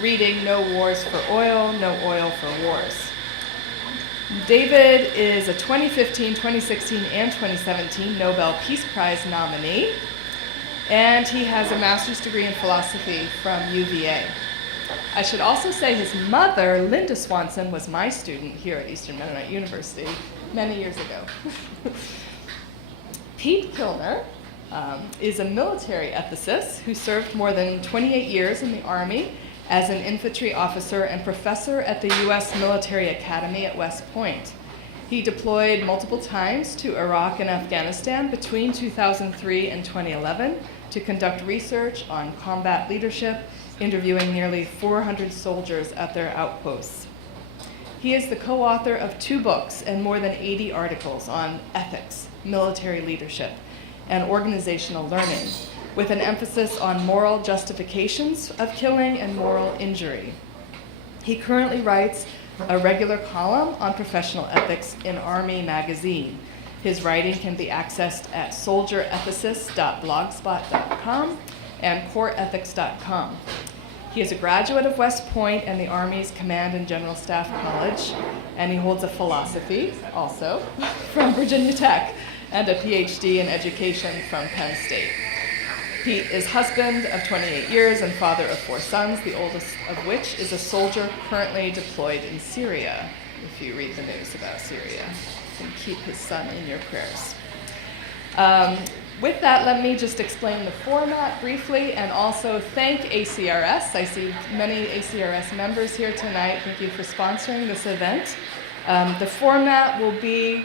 reading No Wars for Oil, No Oil for Wars. David is a 2015, 2016, and 2017 Nobel Peace Prize nominee, and he has a master's degree in philosophy from UVA. I should also say his mother, Linda Swanson, was my student here at Eastern Mennonite University many years ago. Pete Kilner is a military ethicist who served more than 28 years in the Army as an infantry officer and professor at the U.S. Military Academy at West Point. He deployed multiple times to Iraq and Afghanistan between 2003 and 2011 to conduct research on combat leadership, interviewing nearly 400 soldiers at their outposts. He is the co-author of 2 books and more than 80 articles on ethics, military leadership, and organizational learning, with an emphasis on moral justifications of killing and moral injury. He currently writes a regular column on professional ethics in Army Magazine. His writing can be accessed at soldierethicist.blogspot.com and coreethics.com. He is a graduate of West Point and the Army's Command and General Staff College, and he holds a philosophy, also, from Virginia Tech, and a PhD in education from Penn State. Pete is husband of 28 years and father of 4 sons, the oldest of which is a soldier currently deployed in Syria. If you read the news about Syria, you can keep his son in your prayers. With that, let me just explain the format briefly and also thank ACRS. I see many ACRS members here tonight. Thank you for sponsoring this event. The format will be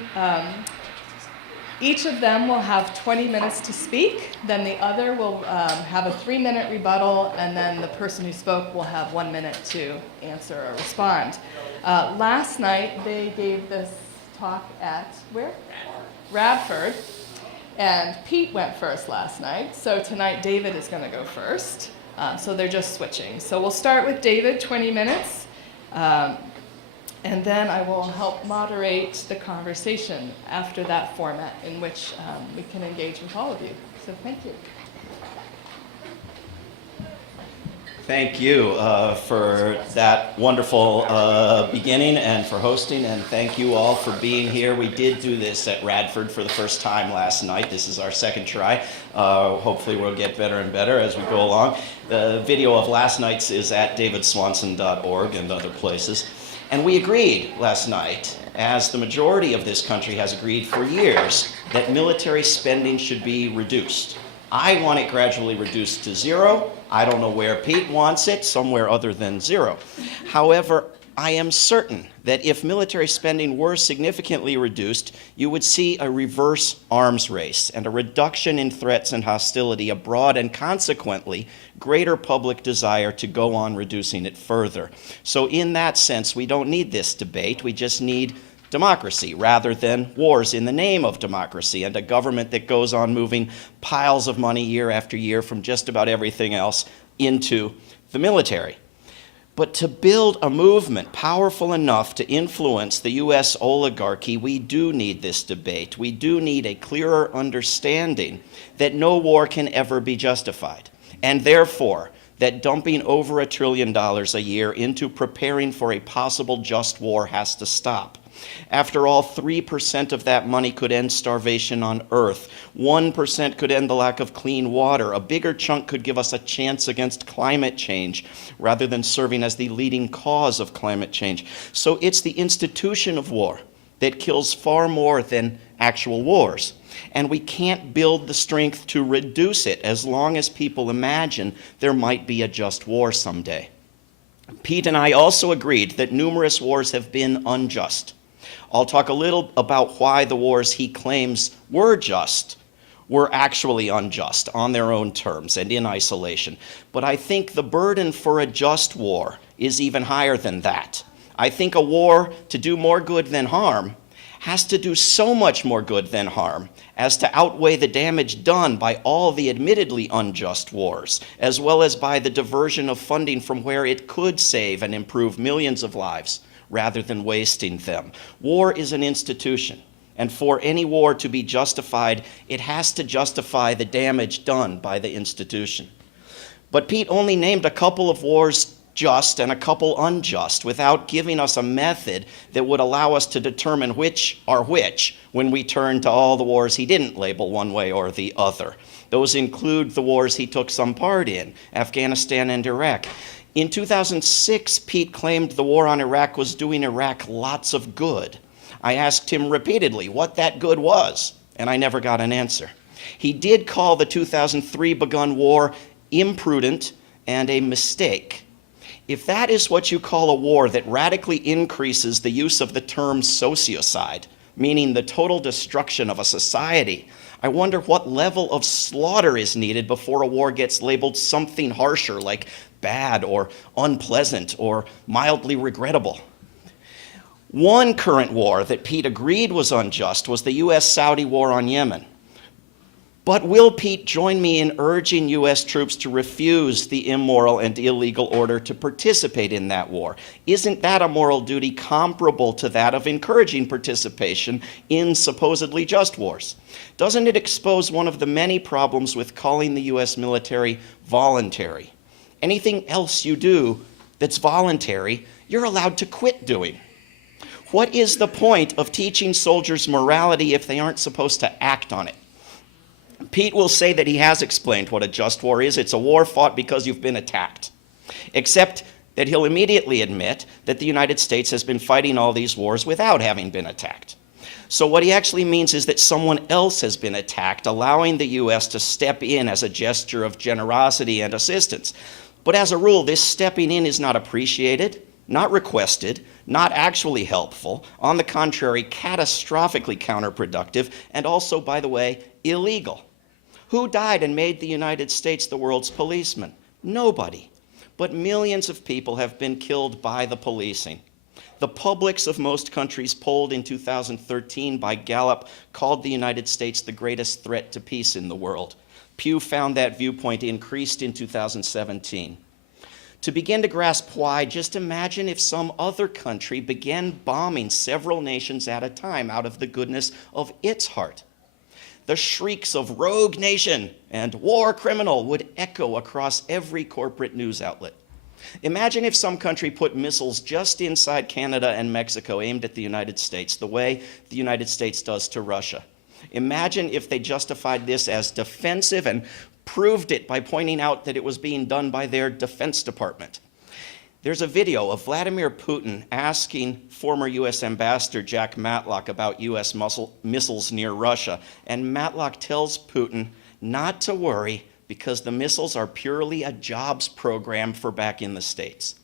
each of them will have 20 minutes to speak, then the other will have a 3-minute rebuttal, and then the person who spoke will have 1 minute to answer or respond. Last night, they gave this talk at, where? Radford, and Pete went first last night, so tonight David is going to go first. So they're just switching. So we'll start with David, 20 minutes. And then I will help moderate the conversation after that format in which we can engage with all of you. So thank you. Thank you for that wonderful beginning and for hosting, and thank you all for being here. We did do this at Radford for the first time last night. This is our second try. Hopefully we'll get better and better as we go along. The video of last night's is at davidswanson.org and other places. And we agreed last night, as the majority of this country has agreed for years, that military spending should be reduced. I want it gradually reduced to 0. I don't know where Pete wants it, somewhere other than 0. However, I am certain that if military spending were significantly reduced, you would see a reverse arms race and a reduction in threats and hostility abroad, and consequently, greater public desire to go on reducing it further. So in that sense, we don't need this debate. We just need democracy rather than wars in the name of democracy and a government that goes on moving piles of money year after year from just about everything else into the military. But to build a movement powerful enough to influence the U.S. oligarchy, we do need this debate. We do need a clearer understanding that no war can ever be justified, and therefore that dumping over $1 trillion a year into preparing for a possible just war has to stop. After all, 3% of that money could end starvation on Earth. 1% could end the lack of clean water. A bigger chunk could give us a chance against climate change rather than serving as the leading cause of climate change. So it's the institution of war that kills far more than actual wars. And we can't build the strength to reduce it as long as people imagine there might be a just war someday. Pete and I also agreed that numerous wars have been unjust. I'll talk a little about why the wars he claims were just were actually unjust on their own terms and in isolation. But I think the burden for a just war is even higher than that. I think a war to do more good than harm has to do so much more good than harm as to outweigh the damage done by all the admittedly unjust wars, as well as by the diversion of funding from where it could save and improve millions of lives rather than wasting them. War is an institution, and for any war to be justified, it has to justify the damage done by the institution. But Pete only named a couple of wars just and a couple unjust, without giving us a method that would allow us to determine which are which when we turn to all the wars he didn't label one way or the other. Those include the wars he took some part in, Afghanistan and Iraq. In 2006, Pete claimed the war on Iraq was doing Iraq lots of good. I asked him repeatedly what that good was, and I never got an answer. He did call the 2003 begun war imprudent and a mistake. If that is what you call a war that radically increases the use of the term sociocide, meaning the total destruction of a society, I wonder what level of slaughter is needed before a war gets labeled something harsher, like bad or unpleasant or mildly regrettable. One current war that Pete agreed was unjust was the US-Saudi war on Yemen. But will Pete join me in urging US troops to refuse the immoral and illegal order to participate in that war? Isn't that a moral duty comparable to that of encouraging participation in supposedly just wars? Doesn't it expose one of the many problems with calling the US military voluntary? Anything else you do that's voluntary, you're allowed to quit doing. What is the point of teaching soldiers morality if they aren't supposed to act on it? Pete will say that he has explained what a just war is. It's a war fought because you've been attacked. Except that he'll immediately admit that the United States has been fighting all these wars without having been attacked. So what he actually means is that someone else has been attacked, allowing the US to step in as a gesture of generosity and assistance. But as a rule, this stepping in is not appreciated, not requested, not actually helpful, on the contrary, catastrophically counterproductive, and also, by the way, illegal. Who died and made the United States the world's policeman? Nobody. But millions of people have been killed by the policing. The publics of most countries polled in 2013 by Gallup called the United States the greatest threat to peace in the world. Pew found that viewpoint increased in 2017. To begin to grasp why, just imagine if some other country began bombing several nations at a time out of the goodness of its heart. The shrieks of rogue nation and war criminal would echo across every corporate news outlet. Imagine if some country put missiles just inside Canada and Mexico aimed at the United States, the way the United States does to Russia. Imagine if they justified this as defensive and proved it by pointing out that it was being done by their Defense Department. There's a video of Vladimir Putin asking former US Ambassador Jack Matlock about US missiles near Russia, and Matlock tells Putin not to worry because the missiles are purely a jobs program for back in the States.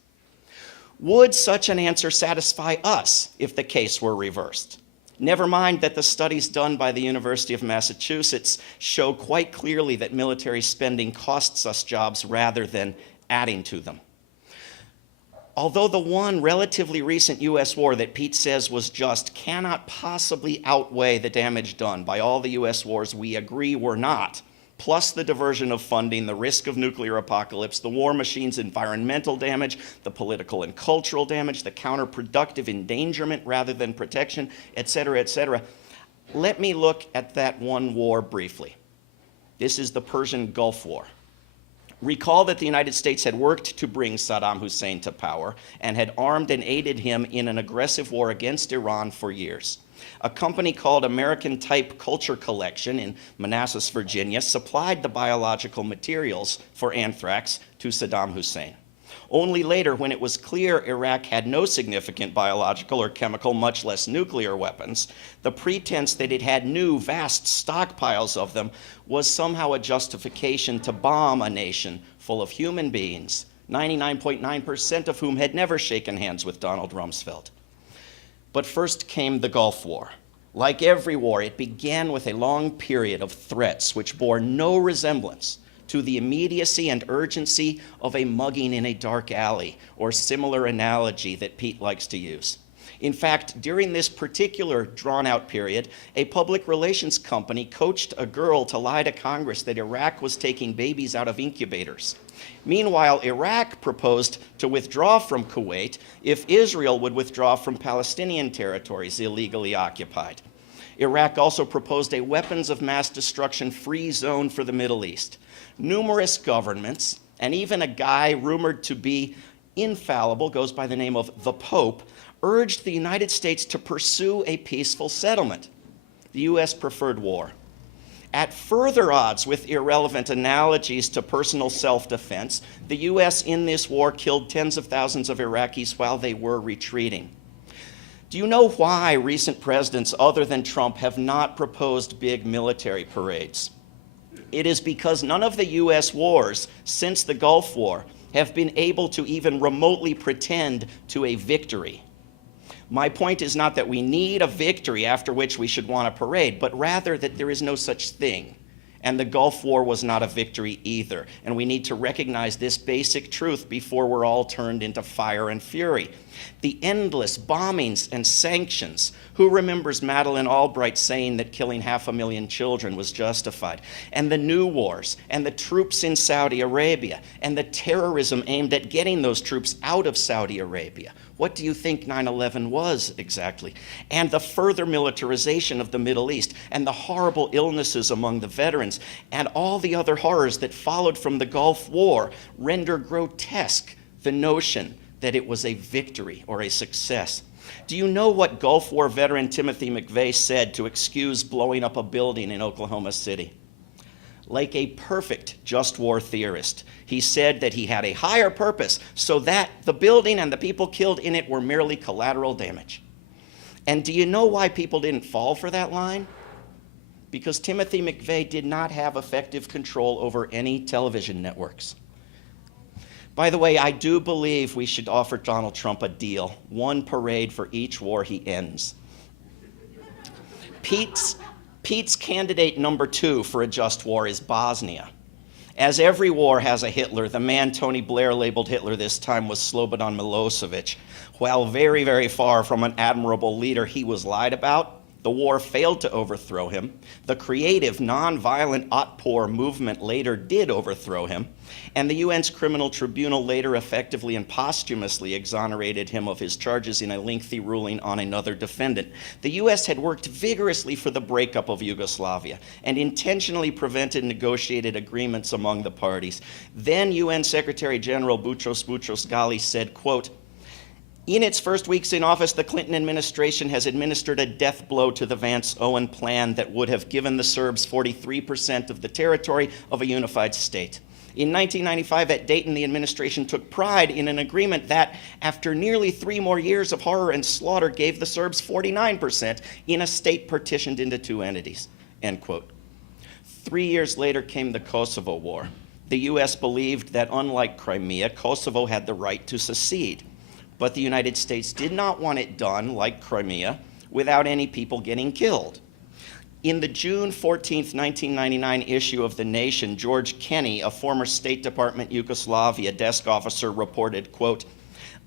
Would such an answer satisfy us if the case were reversed? Never mind that the studies done by the University of Massachusetts show quite clearly that military spending costs us jobs rather than adding to them. Although the one relatively recent US war that Pete says was just cannot possibly outweigh the damage done by all the US wars we agree were not, plus the diversion of funding, the risk of nuclear apocalypse, the war machine's environmental damage, the political and cultural damage, the counterproductive endangerment rather than protection, etc., etc. Let me look at that one war briefly. This is the Persian Gulf War. Recall that the United States had worked to bring Saddam Hussein to power and had armed and aided him in an aggressive war against Iran for years. A company called American Type Culture Collection in Manassas, Virginia, supplied the biological materials for anthrax to Saddam Hussein. Only later, when it was clear Iraq had no significant biological or chemical, much less nuclear weapons, the pretense that it had new, vast stockpiles of them was somehow a justification to bomb a nation full of human beings, 99.9% of whom had never shaken hands with Donald Rumsfeld. But first came the Gulf War. Like every war, it began with a long period of threats which bore no resemblance to the immediacy and urgency of a mugging in a dark alley or similar analogy that Pete likes to use. In fact, during this particular drawn-out period, a public relations company coached a girl to lie to Congress that Iraq was taking babies out of incubators. Meanwhile, Iraq proposed to withdraw from Kuwait if Israel would withdraw from Palestinian territories illegally occupied. Iraq also proposed a weapons of mass destruction free zone for the Middle East. Numerous governments, and even a guy rumored to be infallible, goes by the name of the Pope, urged the United States to pursue a peaceful settlement. The U.S. preferred war. At further odds with irrelevant analogies to personal self-defense, the U.S. in this war killed tens of thousands of Iraqis while they were retreating. Do you know why recent presidents other than Trump have not proposed big military parades? It is because none of the U.S. wars since the Gulf War have been able to even remotely pretend to a victory. My point is not that we need a victory after which we should want a parade, but rather that there is no such thing. And the Gulf War was not a victory either. And we need to recognize this basic truth before we're all turned into fire and fury. The endless bombings and sanctions. Who remembers Madeleine Albright saying that killing 500,000 children was justified? And the new wars, and the troops in Saudi Arabia, and the terrorism aimed at getting those troops out of Saudi Arabia. What do you think 9/11 was exactly? And the further militarization of the Middle East, and the horrible illnesses among the veterans, and all the other horrors that followed from the Gulf War render grotesque the notion that it was a victory or a success. Do you know what Gulf War veteran Timothy McVeigh said to excuse blowing up a building in Oklahoma City? Like a perfect just war theorist, he said that he had a higher purpose so that the building and the people killed in it were merely collateral damage. And do you know why people didn't fall for that line? Because Timothy McVeigh did not have effective control over any television networks. By the way, I do believe we should offer Donald Trump a deal, one parade for each war he ends. Pete's candidate number 2 for a just war is Bosnia. As every war has a Hitler, the man Tony Blair labeled Hitler this time was Slobodan Milosevic. While very, very far from an admirable leader he was lied about, the war failed to overthrow him. The creative, non-violent Otpor movement later did overthrow him, and the UN's criminal tribunal later effectively and posthumously exonerated him of his charges in a lengthy ruling on another defendant. The US had worked vigorously for the breakup of Yugoslavia and intentionally prevented negotiated agreements among the parties. Then UN Secretary General Boutros Boutros-Ghali said, quote, "In its first weeks in office, the Clinton administration has administered a death blow to the Vance-Owen plan that would have given the Serbs 43% of the territory of a unified state. In 1995 at Dayton, the administration took pride in an agreement that, after nearly 3 more years of horror and slaughter, gave the Serbs 49% in a state partitioned into 2 entities," end quote. 3 years later came the Kosovo War. The US believed that, unlike Crimea, Kosovo had the right to secede. But the United States did not want it done, like Crimea, without any people getting killed. In the June 14, 1999 issue of The Nation, George Kenny, a former State Department Yugoslavia desk officer, reported, quote,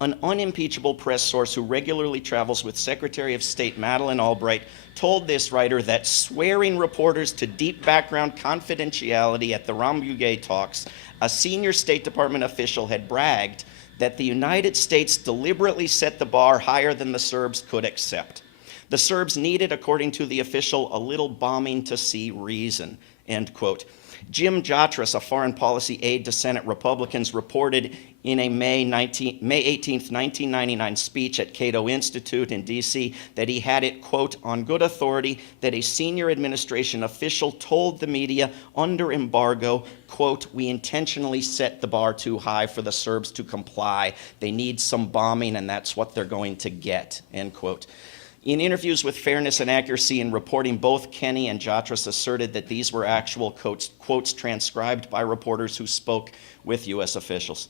"An unimpeachable press source who regularly travels with Secretary of State Madeleine Albright told this writer that, swearing reporters to deep background confidentiality at the Rambouillet talks, a senior State Department official had bragged that the United States deliberately set the bar higher than the Serbs could accept. The Serbs needed, according to the official, a little bombing to see reason," end quote. Jim Jatras, a foreign policy aide to Senate Republicans, reported in a May 18, 1999 speech at Cato Institute in D.C. that he had it, quote, "on good authority that a senior administration official told the media under embargo, quote, we intentionally set the bar too high for the Serbs to comply. They need some bombing and that's what they're going to get," end quote. In interviews with Fairness and Accuracy in Reporting, both Kenny and Jatras asserted that these were actual quotes transcribed by reporters who spoke with U.S. officials.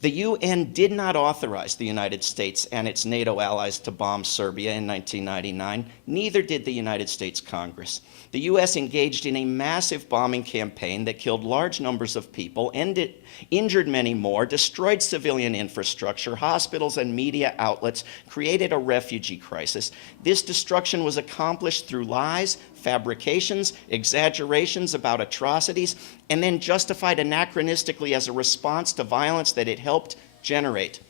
The UN did not authorize the United States and its NATO allies to bomb Serbia in 1999. Neither did the United States Congress. The U.S. engaged in a massive bombing campaign that killed large numbers of people, injured many more, destroyed civilian infrastructure, hospitals and media outlets, created a refugee crisis. This destruction was accomplished through lies, fabrications, exaggerations about atrocities, and then justified anachronistically as a response to violence that it helped generate.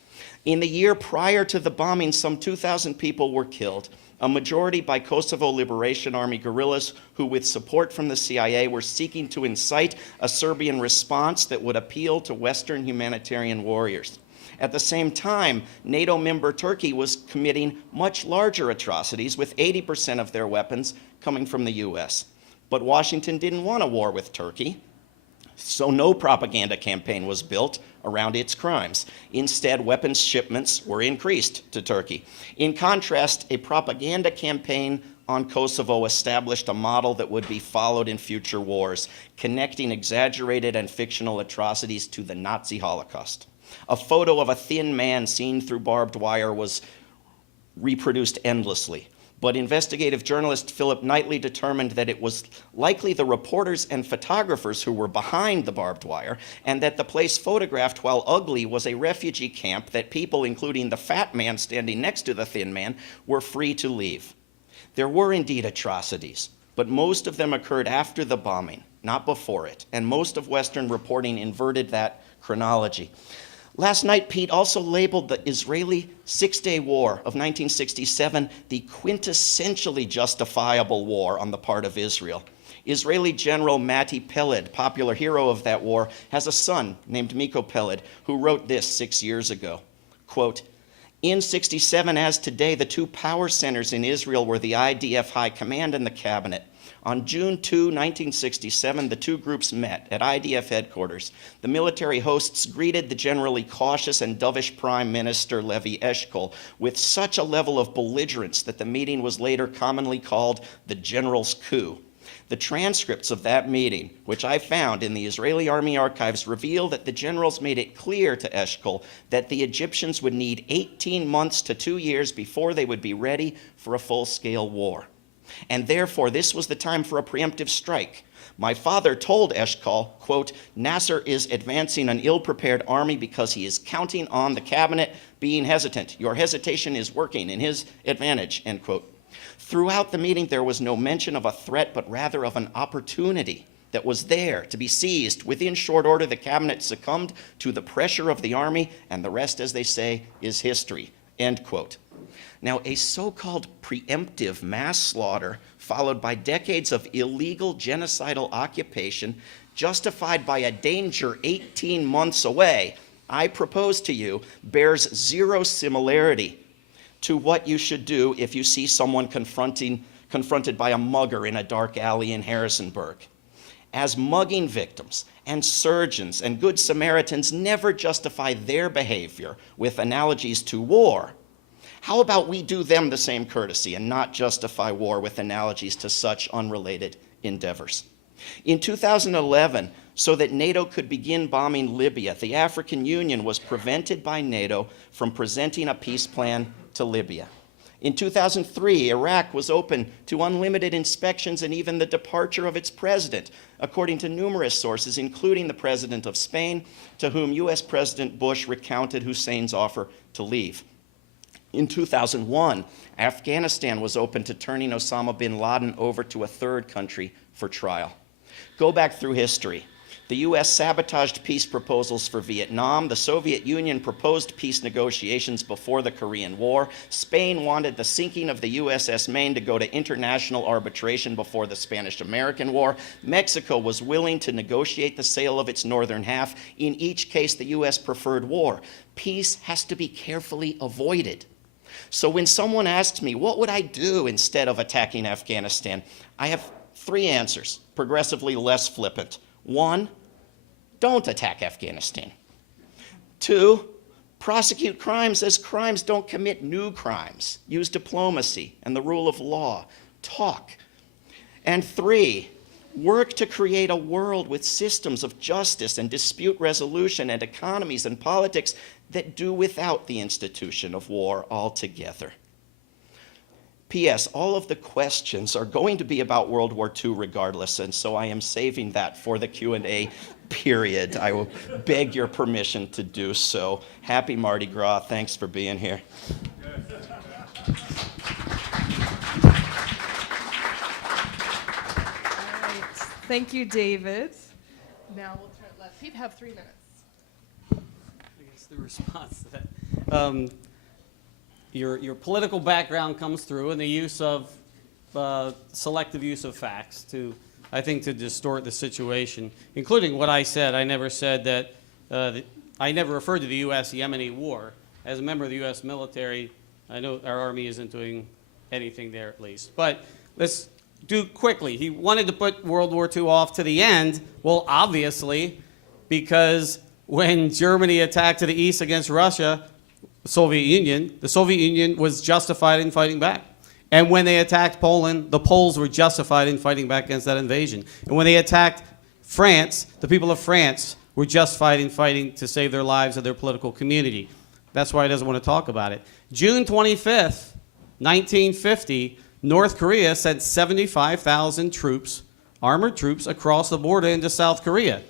In the year prior to the bombing, some 2,000 people were killed, a majority by Kosovo Liberation Army guerrillas who, with support from the CIA, were seeking to incite a Serbian response that would appeal to Western humanitarian warriors. At the same time, NATO member Turkey was committing much larger atrocities, with 80% of their weapons coming from the US. But Washington didn't want a war with Turkey, so no propaganda campaign was built around its crimes. Instead, weapons shipments were increased to Turkey. In contrast, a propaganda campaign on Kosovo established a model that would be followed in future wars, connecting exaggerated and fictional atrocities to the Nazi Holocaust. A photo of a thin man seen through barbed wire was reproduced endlessly, but investigative journalist Philip Knightley determined that it was likely the reporters and photographers who were behind the barbed wire, and that the place photographed, while ugly, was a refugee camp that people, including the fat man standing next to the thin man, were free to leave. There were indeed atrocities, but most of them occurred after the bombing, not before it, and most of Western reporting inverted that chronology. Last night, Pete also labeled the Israeli Six-Day War of 1967 the quintessentially justifiable war on the part of Israel. Israeli General Mati Peled, popular hero of that war, has a son named Miko Peled, who wrote this 6 years ago, quote, "In 67, as today, the two power centers in Israel were the IDF High Command and the Cabinet. On June 2, 1967, the two groups met at IDF headquarters. The military hosts greeted the generally cautious and dovish Prime Minister Levi Eshkol with such a level of belligerence that the meeting was later commonly called the General's Coup. The transcripts of that meeting, which I found in the Israeli Army archives, reveal that the generals made it clear to Eshkol that the Egyptians would need 18 months to 2 years before they would be ready for a full-scale war. And therefore, this was the time for a preemptive strike. My father told Eshkol, quote, Nasser is advancing an ill-prepared army because he is counting on the cabinet being hesitant. Your hesitation is working in his advantage, end quote. Throughout the meeting, there was no mention of a threat, but rather of an opportunity that was there to be seized. Within short order, the cabinet succumbed to the pressure of the army, and the rest, as they say, is history, end quote. Now, a so-called preemptive mass slaughter, followed by decades of illegal genocidal occupation, justified by a danger 18 months away, I propose to you, bears zero similarity to what you should do if you see someone confronted by a mugger in a dark alley in Harrisonburg. As mugging victims and surgeons and good Samaritans never justify their behavior with analogies to war, how about we do them the same courtesy and not justify war with analogies to such unrelated endeavors? In 2011, so that NATO could begin bombing Libya, the African Union was prevented by NATO from presenting a peace plan to Libya. In 2003, Iraq was open to unlimited inspections and even the departure of its president, according to numerous sources, including the president of Spain, to whom US President Bush recounted Hussein's offer to leave. In 2001, Afghanistan was open to turning Osama bin Laden over to a third country for trial. Go back through history. The US sabotaged peace proposals for Vietnam. The Soviet Union proposed peace negotiations before the Korean War. Spain wanted the sinking of the USS Maine to go to international arbitration before the Spanish-American War. Mexico was willing to negotiate the sale of its northern half. In each case, the US preferred war. Peace has to be carefully avoided. So when someone asks me, what would I do instead of attacking Afghanistan? I have 3 answers, progressively less flippant. 1, don't attack Afghanistan. 2, prosecute crimes as crimes, don't commit new crimes. Use diplomacy and the rule of law. Talk. And 3, work to create a world with systems of justice and dispute resolution and economies and politics that do without the institution of war altogether. P.S. All of the questions are going to be about World War II regardless, and so I am saving that for the Q&A period. I will beg your permission to do so. Happy Mardi Gras. Thanks for being here. Thank you, David. Now we'll let Pete have 3 minutes. I guess the response to that. Your political background comes through, and the use of selective use of facts to, I think, to distort the situation, including what I said. I never said that I never referred to the U.S.-Yemeni war. As a member of the U.S. military, I know our Army isn't doing anything there at least. But let's do quickly. He wanted to put World War II off to the end. Well, obviously, because when Germany attacked to the east against Russia, the Soviet Union was justified in fighting back. And when they attacked Poland, the Poles were justified in fighting back against that invasion. And when they attacked France, the people of France were justified in fighting to save their lives and their political community. That's why he doesn't want to talk about it. June 25th, 1950, North Korea sent 75,000 troops, armored troops, across the border into South Korea.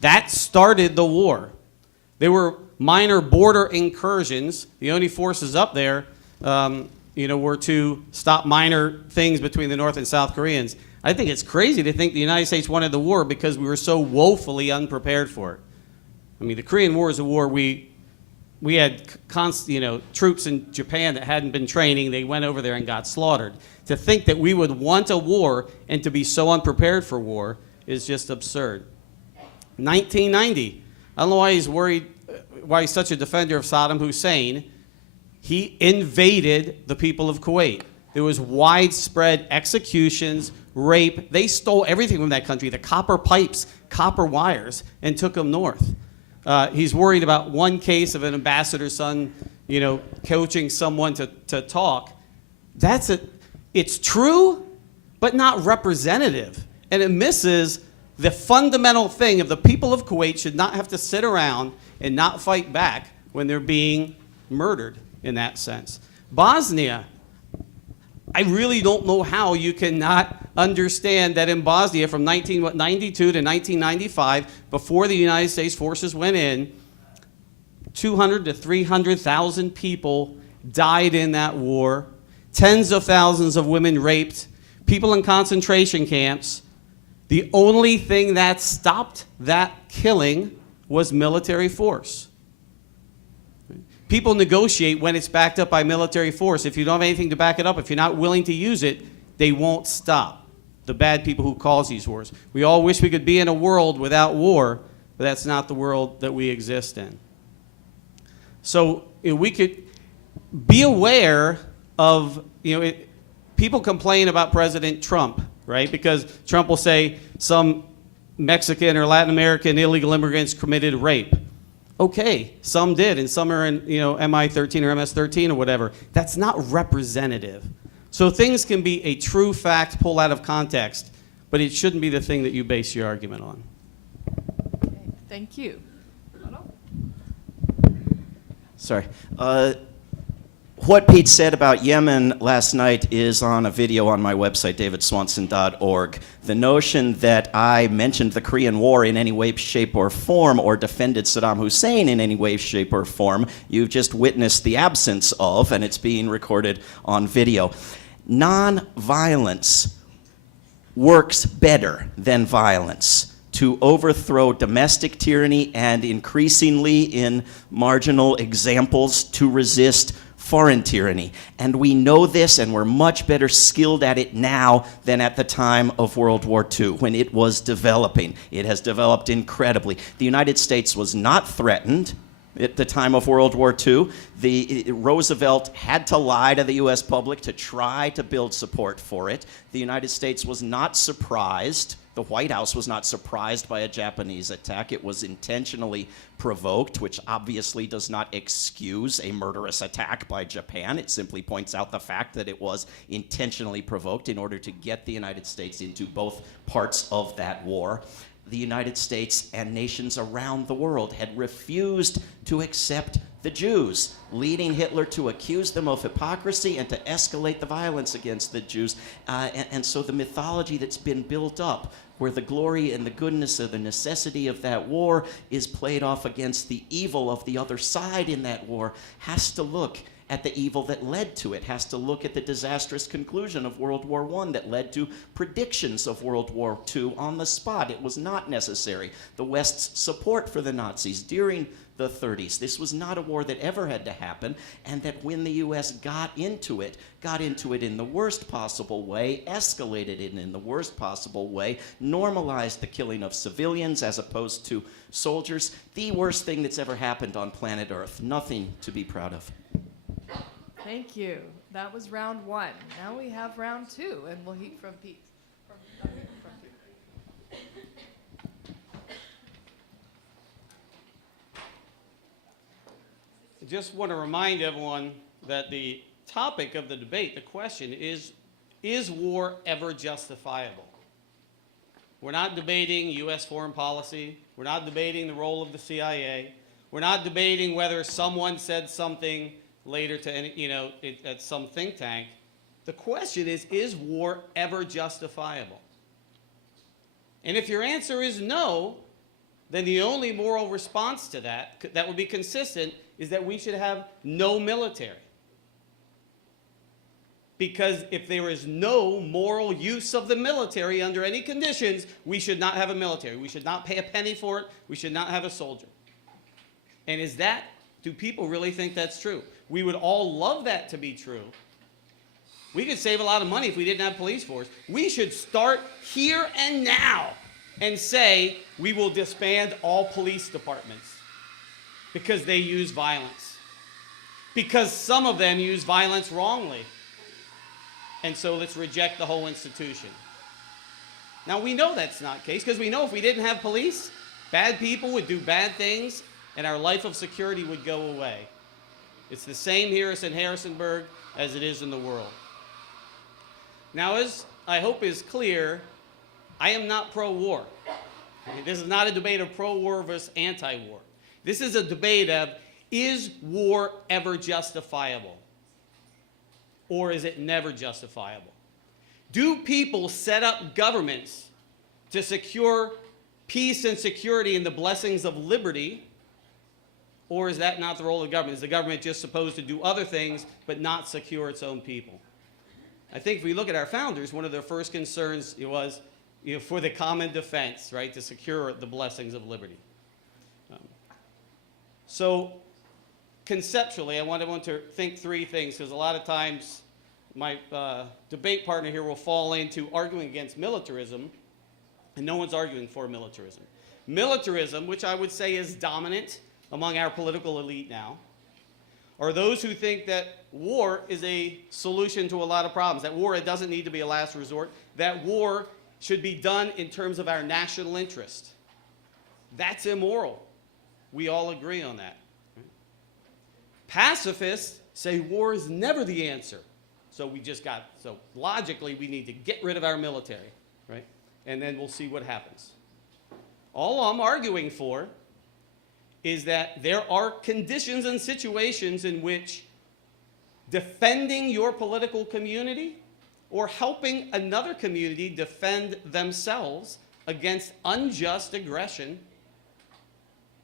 That started the war. There were minor border incursions. The only forces up there were to stop minor things between the North and South Koreans. I think it's crazy to think the United States wanted the war because we were so woefully unprepared for it. I mean, the Korean War is a war we had troops in Japan that hadn't been training. They went over there and got slaughtered. To think that we would want a war and to be so unprepared for war is just absurd. 1990. I don't know why he's worried, why he's such a defender of Saddam Hussein. He invaded the people of Kuwait. There was widespread executions, rape. They stole everything from that country, the copper pipes, copper wires, and took them north. He's worried about one case of an ambassador's son, coaching someone to talk. It's true, but not representative. And it misses the fundamental thing of the people of Kuwait should not have to sit around and not fight back when they're being murdered in that sense. Bosnia, I really don't know how you cannot understand that in Bosnia from 1992 to 1995, before the United States forces went in, 200 to 300,000 people died in that war, tens of thousands of women raped, people in concentration camps. The only thing that stopped that killing was military force. People negotiate when it's backed up by military force. If you don't have anything to back it up, if you're not willing to use it, they won't stop the bad people who cause these wars. We all wish we could be in a world without war, but that's not the world that we exist in. So we could be aware of, people complain about President Trump, right? Because Trump will say some Mexican or Latin American illegal immigrants committed rape. Okay, some did, and some are in MI-13 or MS-13 or whatever. That's not representative. So things can be a true fact pulled out of context, but it shouldn't be the thing that you base your argument on. Okay, thank you. Sorry. What Pete said about Yemen last night is on a video on my website, davidswanson.org. The notion that I mentioned the Korean War in any way, shape, or form, or defended Saddam Hussein in any way, shape, or form, you've just witnessed the absence of, and it's being recorded on video. Non-violence works better than violence to overthrow domestic tyranny and increasingly, in marginal examples, to resist foreign tyranny. And we know this, and we're much better skilled at it now than at the time of World War II, when it was developing. It has developed incredibly. The United States was not threatened at the time of World War II. Roosevelt had to lie to the U.S. public to try to build support for it. The United States was not surprised. The White House was not surprised by a Japanese attack. It was intentionally provoked, which obviously does not excuse a murderous attack by Japan. It simply points out the fact that it was intentionally provoked in order to get the United States into both parts of that war. The United States and nations around the world had refused to accept the Jews, leading Hitler to accuse them of hypocrisy and to escalate the violence against the Jews. And so the mythology that's been built up, where the glory and the goodness of the necessity of that war is played off against the evil of the other side in that war, has to look at the evil that led to it, has to look at the disastrous conclusion of World War I that led to predictions of World War II on the spot. It was not necessary. The West's support for the Nazis during the 30s. This was not a war that ever had to happen, and that when the U.S. got into it in the worst possible way, escalated it in the worst possible way, normalized the killing of civilians as opposed to soldiers. The worst thing that's ever happened on planet Earth. Nothing to be proud of. Thank you. That was round one. Now we have round two, and we'll hear from Pete. I just want to remind everyone that the topic of the debate, the question is war ever justifiable? We're not debating U.S. foreign policy. We're not debating the role of the CIA. We're not debating whether someone said something later to any, at some think tank. The question is war ever justifiable? And if your answer is no, then the only moral response to that would be consistent is that we should have no military. Because if there is no moral use of the military under any conditions, we should not have a military. We should not pay a penny for it. We should not have a soldier. And do people really think that's true? We would all love that to be true. We could save a lot of money if we didn't have police force. We should start here and now and say we will disband all police departments because they use violence. Because some of them use violence wrongly. And so let's reject the whole institution. Now we know that's not the case, because we know if we didn't have police, bad people would do bad things and our life of security would go away. It's the same here in Harrisonburg as it is in the world. Now, as I hope is clear, I am not pro-war. This is not a debate of pro-war versus anti-war. This is a debate of, is war ever justifiable? Or is it never justifiable? Do people set up governments to secure peace and security and the blessings of liberty? Or is that not the role of government? Is the government just supposed to do other things but not secure its own people? I think if we look at our founders, one of their first concerns was for the common defense, right, to secure the blessings of liberty. So conceptually, I want everyone to think three things, because a lot of times my debate partner here will fall into arguing against militarism, and no one's arguing for militarism. Militarism, which I would say is dominant among our political elite now, are those who think that war is a solution to a lot of problems, that war, it doesn't need to be a last resort, that war should be done in terms of our national interest. That's immoral. We all agree on that. Pacifists say war is never the answer. So logically, we need to get rid of our military, right? And then we'll see what happens. All I'm arguing for is that there are conditions and situations in which defending your political community or helping another community defend themselves against unjust aggression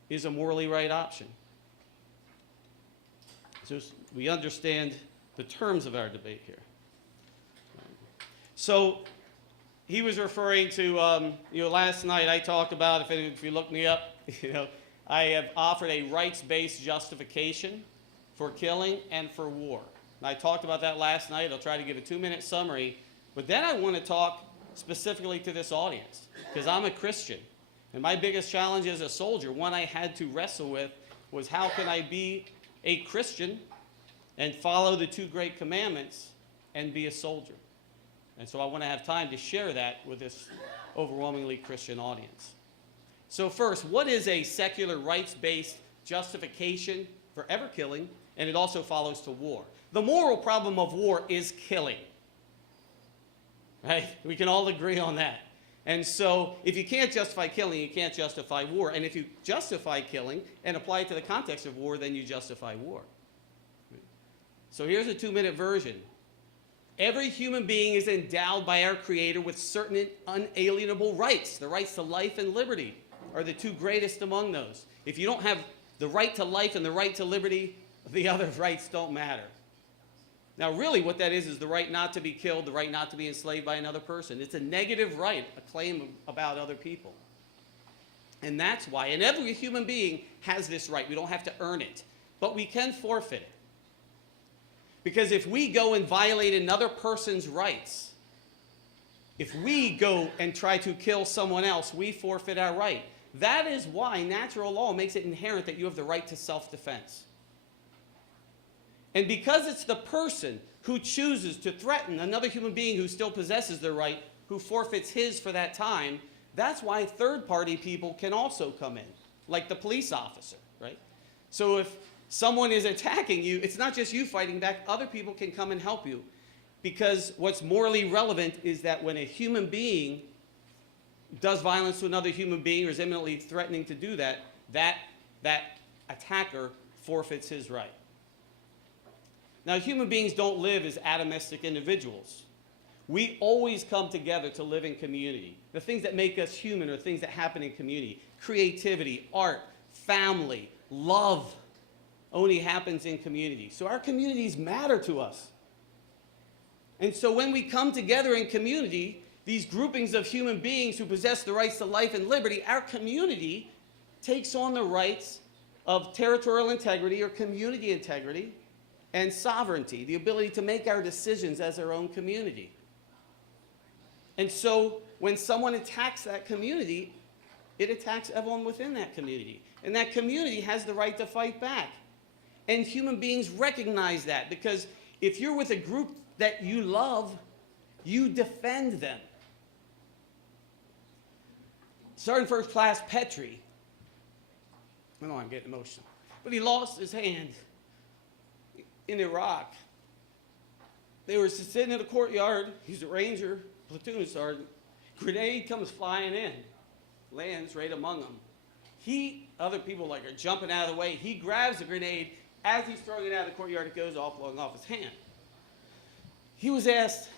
is a morally right option. So we understand the terms of our debate here. So he was referring to, last night I talked about, if you look me up, I have offered a rights-based justification for killing and for war. And I talked about that last night. I'll try to give a 2-minute summary. But then I want to talk specifically to this audience, because I'm a Christian. And my biggest challenge as a soldier, one I had to wrestle with, was how can I be a Christian and follow the 2 great commandments and be a soldier? And so I want to have time to share that with this overwhelmingly Christian audience. So first, what is a secular rights-based justification for ever killing? And it also follows to war. The moral problem of war is killing. Right? We can all agree on that. And so if you can't justify killing, you can't justify war. And if you justify killing and apply it to the context of war, then you justify war. So here's a 2-minute version. Every human being is endowed by our Creator with certain unalienable rights. The rights to life and liberty are the 2 greatest among those. If you don't have the right to life and the right to liberty, the other's rights don't matter. Now, really what that is the right not to be killed, the right not to be enslaved by another person. It's a negative right, a claim about other people. And that's why, and every human being has this right. We don't have to earn it, but we can forfeit it. Because if we go and violate another person's rights, if we go and try to kill someone else, we forfeit our right. That is why natural law makes it inherent that you have the right to self-defense. And because it's the person who chooses to threaten another human being who still possesses their right, who forfeits his for that time, that's why third-party people can also come in, like the police officer, right? So if someone is attacking you, it's not just you fighting back, other people can come and help you. Because what's morally relevant is that when a human being does violence to another human being or is imminently threatening to do that, that attacker forfeits his right. Now, human beings don't live as atomistic individuals. We always come together to live in community. The things that make us human are things that happen in community. Creativity, art, family, love only happens in community. So our communities matter to us. And so when we come together in community, these groupings of human beings who possess the rights to life and liberty, our community takes on the rights of territorial integrity or community integrity and sovereignty, the ability to make our decisions as our own community. And so when someone attacks that community, it attacks everyone within that community. And that community has the right to fight back. And human beings recognize that, because if you're with a group that you love, you defend them. Sergeant First Class Petrie, I know I'm getting emotional, but he lost his hand in Iraq. They were sitting in the courtyard. He's a ranger, platoon sergeant. Grenade comes flying in, lands right among them. Other people are jumping out of the way. He grabs the grenade. As he's throwing it out of the courtyard, it goes off, blowing off his hand. He was asked,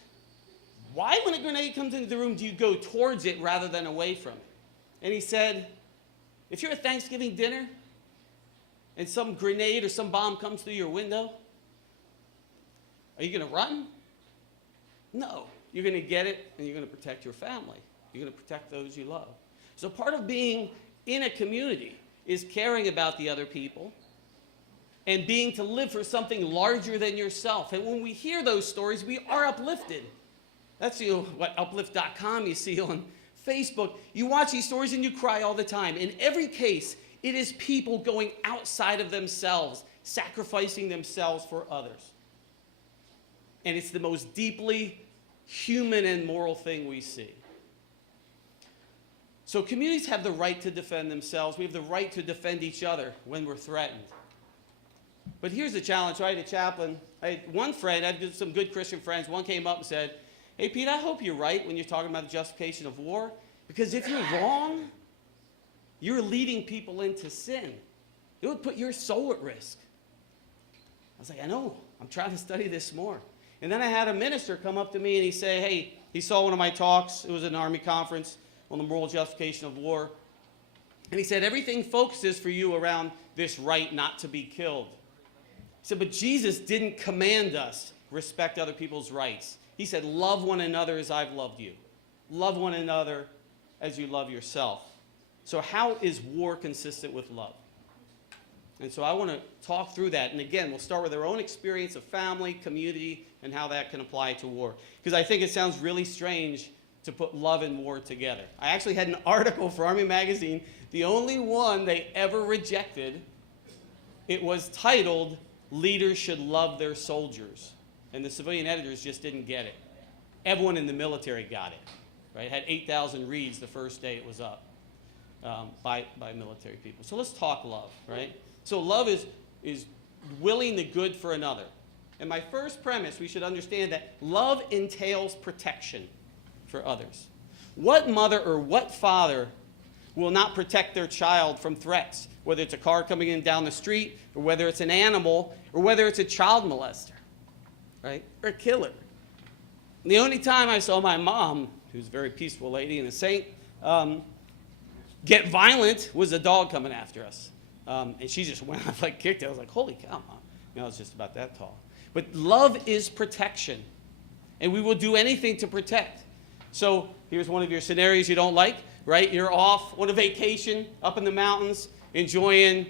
why when a grenade comes into the room do you go towards it rather than away from it? And he said, if you're at Thanksgiving dinner and some grenade or some bomb comes through your window, are you going to run? No. You're going to get it and you're going to protect your family. You're going to protect those you love. So part of being in a community is caring about the other people and being to live for something larger than yourself. And when we hear those stories, we are uplifted. That's what uplift.com you see on Facebook. You watch these stories and you cry all the time. In every case, it is people going outside of themselves, sacrificing themselves for others. And it's the most deeply human and moral thing we see. So communities have the right to defend themselves. We have the right to defend each other when we're threatened. But here's the challenge, right? A chaplain, I had one friend, I have some good Christian friends, one came up and said, hey, Pete, I hope you're right when you're talking about the justification of war, because if you're wrong, you're leading people into sin. It would put your soul at risk. I was like, I know, I'm trying to study this more. And then I had a minister come up to me and he said, hey, he saw one of my talks, it was an Army conference on the moral justification of war. And he said, everything focuses for you around this right not to be killed. He said, but Jesus didn't command us respect other people's rights. He said, love one another as I've loved you. Love one another as you love yourself. So how is war consistent with love? And so I want to talk through that. And again, we'll start with our own experience of family, community, and how that can apply to war. Because I think it sounds really strange to put love and war together. I actually had an article for Army Magazine, the only one they ever rejected. It was titled, Leaders Should Love Their Soldiers. And the civilian editors just didn't get it. Everyone in the military got it. Right? It had 8,000 reads the first day it was up by military people. So let's talk love, right? So love is willing the good for another. And my first premise, we should understand that love entails protection for others. What mother or what father will not protect their child from threats, whether it's a car coming in down the street, or whether it's an animal, or whether it's a child molester, right? Or a killer. And the only time I saw my mom, who's a very peaceful lady and a saint, get violent was a dog coming after us. And she just went off kicked it. I was like, holy cow, Mom. You know, it's just about that tall. But love is protection. And we will do anything to protect. So here's one of your scenarios you don't like, right? You're off on a vacation up in the mountains, enjoying,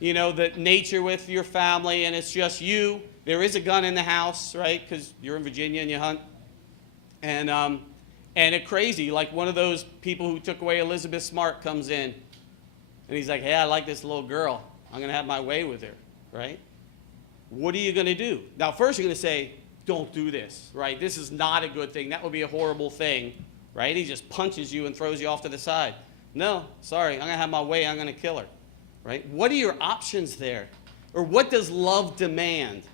you know, the nature with your family, and it's just you. There is a gun in the house, right? Because you're in Virginia and you hunt. And it's crazy, like one of those people who took away Elizabeth Smart comes in, and he's like, hey, I like this little girl. I'm going to have my way with her, right? What are you going to do? Now, first you're going to say, don't do this, right? This is not a good thing. That would be a horrible thing, right? He just punches you and throws you off to the side. No, sorry, I'm going to have my way. I'm going to kill her, right? What are your options there? Or what does love demand?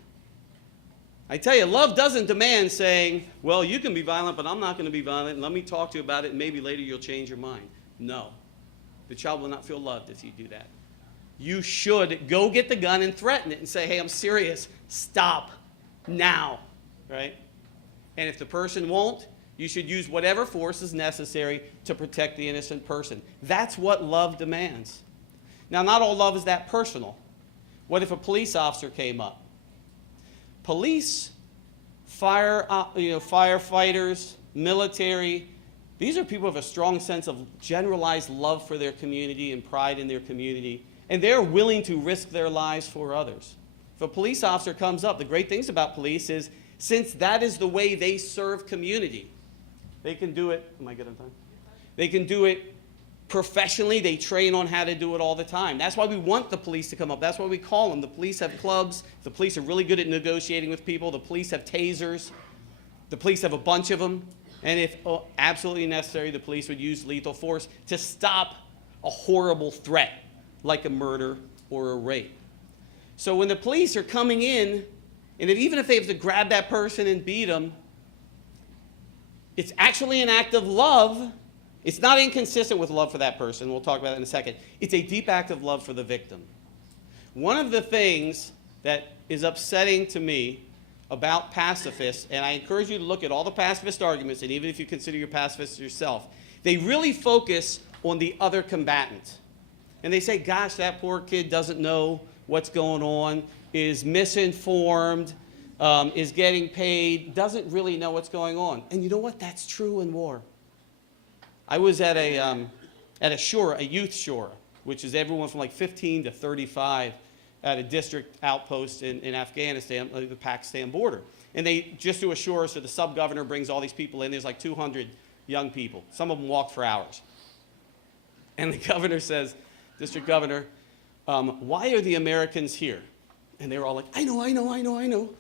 I tell you, love doesn't demand saying, well, you can be violent, but I'm not going to be violent, and let me talk to you about it, and maybe later you'll change your mind. No. The child will not feel loved if you do that. You should go get the gun and threaten it and say, hey, I'm serious. Stop now, right? And if the person won't, you should use whatever force is necessary to protect the innocent person. That's what love demands. Now, not all love is that personal. What if a police officer came up? Police, firefighters, military, these are people with a strong sense of generalized love for their community and pride in their community, and they're willing to risk their lives for others. If a police officer comes up, the great things about police is, since that is the way they serve community, they can do it, am I good on time? They can do it professionally. They train on how to do it all the time. That's why we want the police to come up. That's why we call them. The police have clubs. The police are really good at negotiating with people. The police have tasers. The police have a bunch of them. And if absolutely necessary, the police would use lethal force to stop a horrible threat, like a murder or a rape. So when the police are coming in, and even if they have to grab that person and beat them, it's actually an act of love. It's not inconsistent with love for that person. We'll talk about that in a second. It's a deep act of love for the victim. One of the things that is upsetting to me about pacifists, and I encourage you to look at all the pacifist arguments, and even if you consider you're pacifist yourself, they really focus on the other combatant. And they say, gosh, that poor kid doesn't know what's going on, is misinformed, is getting paid, doesn't really know what's going on. And you know what? That's true in war. I was at a shura, a youth shura, which is everyone from like 15 to 35 at a district outpost in Afghanistan, the Pakistan border. And they just do a shura, so the sub-governor brings all these people in. There's like 200 young people. Some of them walk for hours. And the governor says, district governor, why are the Americans here? And they were all like, I know.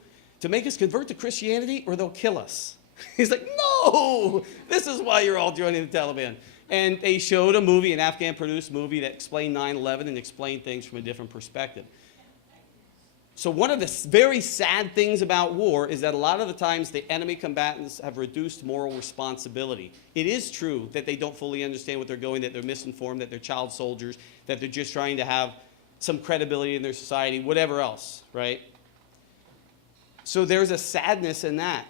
To make us convert to Christianity or they'll kill us. He's like, no, this is why you're all joining the Taliban. And they showed a movie, an Afghan-produced movie that explained 9/11 and explained things from a different perspective. So one of the very sad things about war is that a lot of the times the enemy combatants have reduced moral responsibility. It is true that they don't fully understand what they're going, that they're misinformed, that they're child soldiers, that they're just trying to have some credibility in their society, whatever else, right? So there's a sadness in that.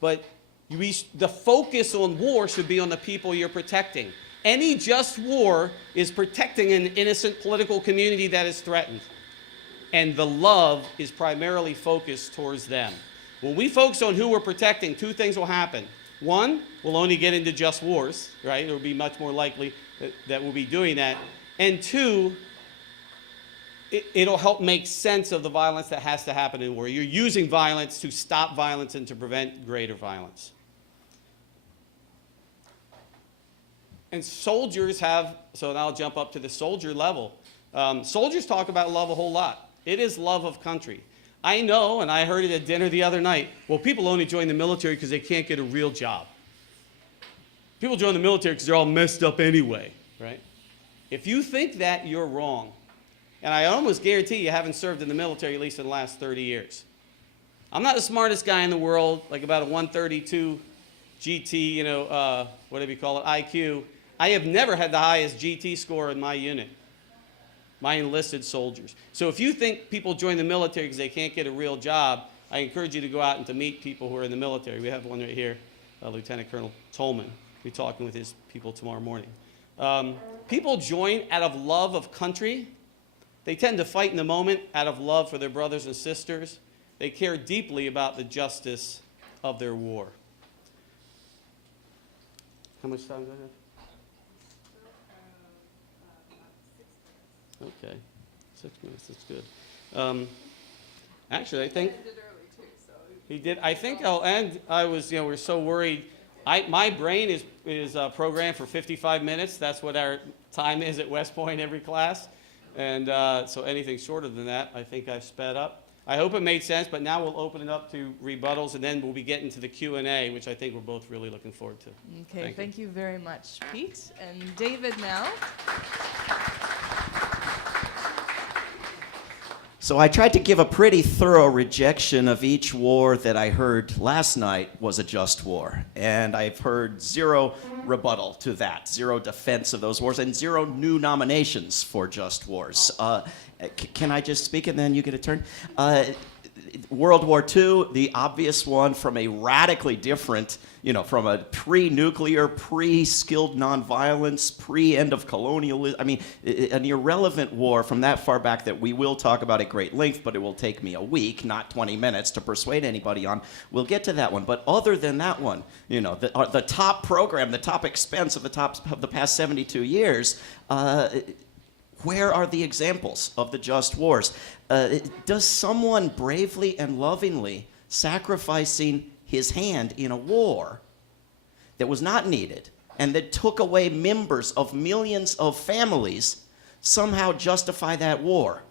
But the focus on war should be on the people you're protecting. Any just war is protecting an innocent political community that is threatened. And the love is primarily focused towards them. When we focus on who we're protecting, two things will happen. One, we'll only get into just wars, right? It will be much more likely that we'll be doing that. And two, it'll help make sense of the violence that has to happen in war. You're using violence to stop violence and to prevent greater violence. And soldiers have, so now I'll jump up to the soldier level. Soldiers talk about love a whole lot. It is love of country. I know, and I heard it at dinner the other night, well, people only join the military because they can't get a real job. People join the military because they're all messed up anyway, right? If you think that, you're wrong. And I almost guarantee you haven't served in the military at least in the last 30 years. I'm not the smartest guy in the world, like about a 132 GT, whatever you call it, IQ. I have never had the highest GT score in my unit, my enlisted soldiers. So if you think people join the military because they can't get a real job, I encourage you to go out and to meet people who are in the military. We have one right here, Lieutenant Colonel Tolman. We'll be talking with his people tomorrow morning. People join out of love of country They tend to fight in the moment out of love for their brothers and sisters. They care deeply about the justice of their war. How much time do I have? Okay, 6 minutes, that's good. Actually, I think he did. I think I'll end. We're so worried. My brain is programmed for 55 minutes. That's what our time is at West Point every class. And so anything shorter than that, I think I've sped up. I hope it made sense, but now we'll open it up to rebuttals, and then we'll be getting to the Q&A, which I think we're both really looking forward to. Okay, thank you very much, Pete. And David now. So I tried to give a pretty thorough rejection of each war that I heard last night was a just war. And I've heard zero rebuttal to that, zero defense of those wars, and zero new nominations for just wars. Can I just speak and then you get a turn? World War II, the obvious one from a radically different, from a pre-nuclear, pre-skilled nonviolence, pre-end of colonialism. I mean, an irrelevant war from that far back that we will talk about at great length, but it will take me a week, not 20 minutes, to persuade anybody on. We'll get to that one. But other than that one, the top program, the top expense of the past 72 years, where are the examples of the just wars? Does someone bravely and lovingly sacrificing his hand in a war that was not needed and that took away members of millions of families somehow justify that war?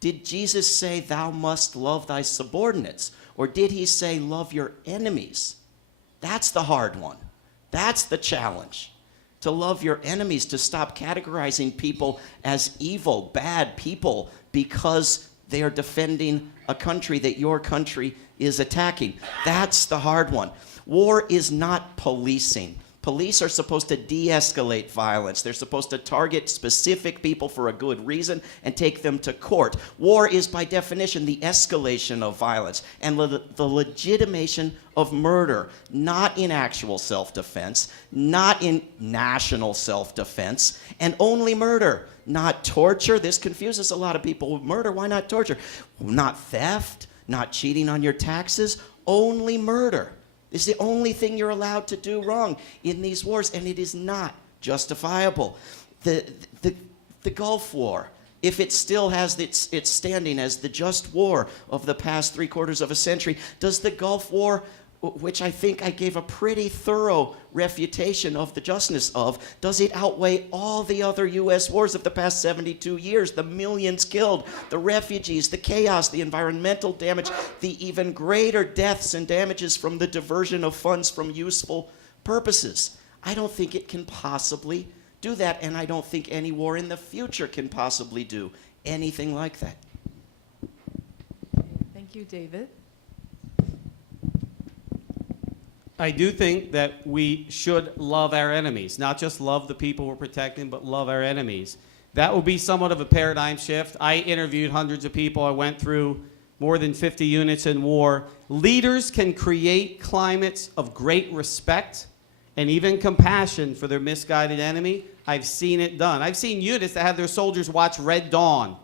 Did Jesus say, "Thou must love thy subordinates"? Or did he say, "Love your enemies"? That's the hard one. That's the challenge. To love your enemies, to stop categorizing people as evil, bad people because they are defending a country that your country is attacking. That's the hard one. War is not policing. Police are supposed to de-escalate violence. They're supposed to target specific people for a good reason and take them to court. War is, by definition, the escalation of violence and the legitimation of murder, not in actual self-defense, not in national self-defense, and only murder, not torture. This confuses a lot of people with murder. Why not torture? Not theft, not cheating on your taxes, only murder. It's the only thing you're allowed to do wrong in these wars, and it is not justifiable. The Gulf War, if it still has its standing as the just war of the past 3/4 of a century, does the Gulf War, which I think I gave a pretty thorough refutation of the justness of, does it outweigh all the other U.S. wars of the past 72 years? The millions killed, the refugees, the chaos, the environmental damage, the even greater deaths and damages from the diversion of funds from useful purposes. I don't think it can possibly do that, and I don't think any war in the future can possibly do anything like that. Thank you, David. I do think that we should love our enemies, not just love the people we're protecting, but love our enemies. That will be somewhat of a paradigm shift. I interviewed hundreds of people. I went through more than 50 units in war. Leaders can create climates of great respect and even compassion for their misguided enemy. I've seen it done. I've seen units that have their soldiers watch Red Dawn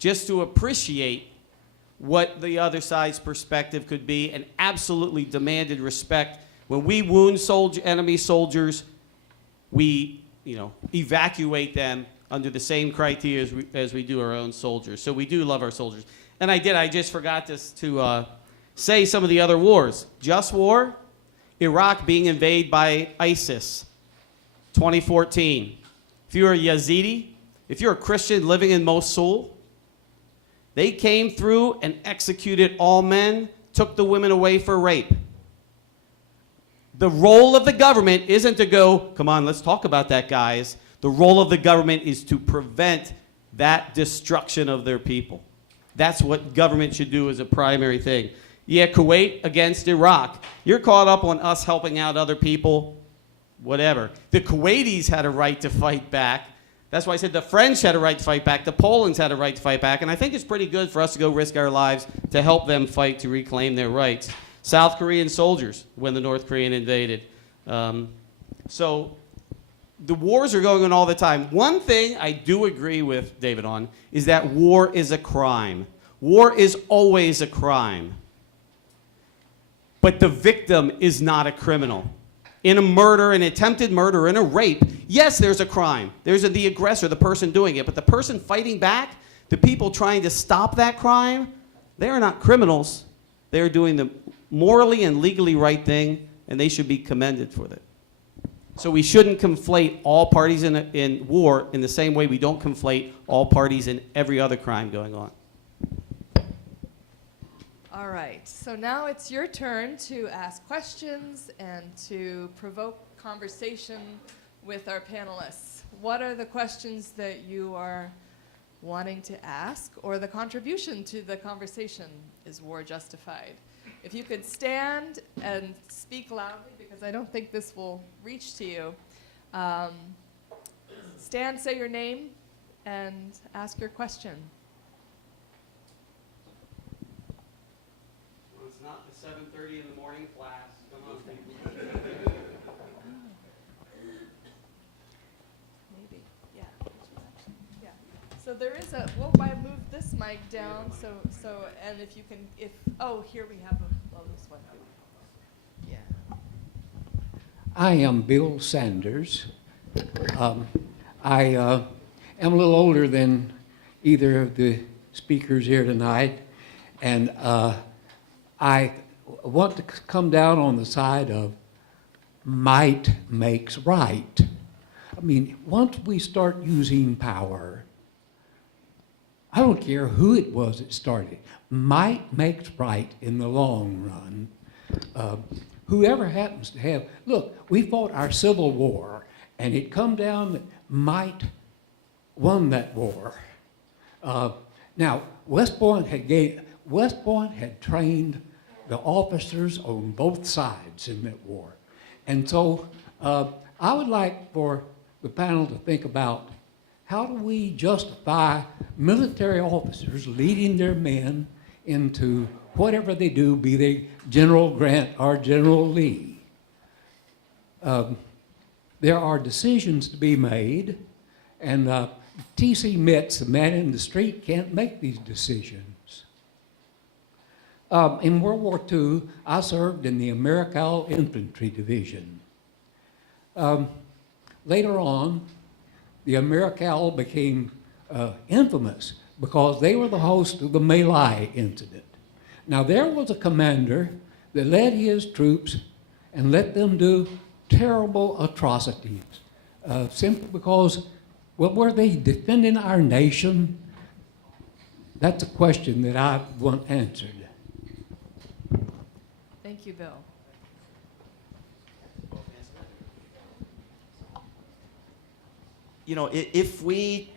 just to appreciate what the other side's perspective could be, and absolutely demanded respect. When we wound enemy soldiers, we evacuate them under the same criteria as we do our own soldiers. So we do love our soldiers. And I just forgot to say some of the other wars. Just war, Iraq being invaded by ISIS, 2014. If you're a Yazidi, if you're a Christian living in Mosul, they came through and executed all men, took the women away for rape. The role of the government isn't to go, "Come on, let's talk about that, guys." The role of the government is to prevent that destruction of their people. That's what government should do as a primary thing. Yeah, Kuwait against Iraq. You're caught up on us helping out other people, whatever. The Kuwaitis had a right to fight back. That's why I said the French had a right to fight back, the Poland's had a right to fight back, and I think it's pretty good for us to go risk our lives to help them fight to reclaim their rights. South Korean soldiers when the North Korean invaded. So the wars are going on all the time. One thing I do agree with David on is that war is a crime. War is always a crime. But the victim is not a criminal. In a murder, an attempted murder, in a rape, yes, there's a crime. There's the aggressor, the person doing it. But the person fighting back, the people trying to stop that crime, they are not criminals. They are doing the morally and legally right thing, and they should be commended for that. So we shouldn't conflate all parties in war in the same way we don't conflate all parties in every other crime going on. All right, so now it's your turn to ask questions and to provoke conversation with our panelists. What are the questions that you are wanting to ask, or the contribution to the conversation? Is war justified? If you could stand and speak loudly, because I don't think this will reach to you. Stand, say your name, and ask your question. Well, it's not the 7:30 in the morning class. Come on. Maybe, yeah. Yeah. So there is a, well, I moved this mic down, so, and if you can, oh, here we have a loose one. Yeah. I am Bill Sanders. I am a little older than either of the speakers here tonight, and I want to come down on the side of might makes right. I mean, once we start using power, I don't care who it was that started. Might makes right in the long run. Whoever happens to have, look, we fought our Civil War, and it come down that might won that war. Now, West Point had trained the officers on both sides in that war. And so I would like for the panel to think about, how do we justify military officers leading their men into whatever they do, be they General Grant or General Lee? There are decisions to be made, and T.C. Metz, the man in the street, can't make these decisions. In World War II, I served in the Americal Infantry Division. Later on, the Americal became infamous because they were the host of the My Lai incident. Now, there was a commander that led his troops and let them do terrible atrocities simply because, well, were they defending our nation? That's a question that I want answered. Thank you, Bill. You know, if we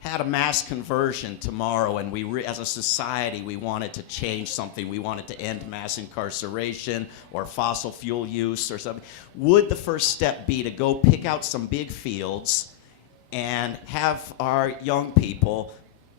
had a mass conversion tomorrow and as a society we wanted to change something, we wanted to end mass incarceration or fossil fuel use or something, would the first step be to go pick out some big fields and have our young people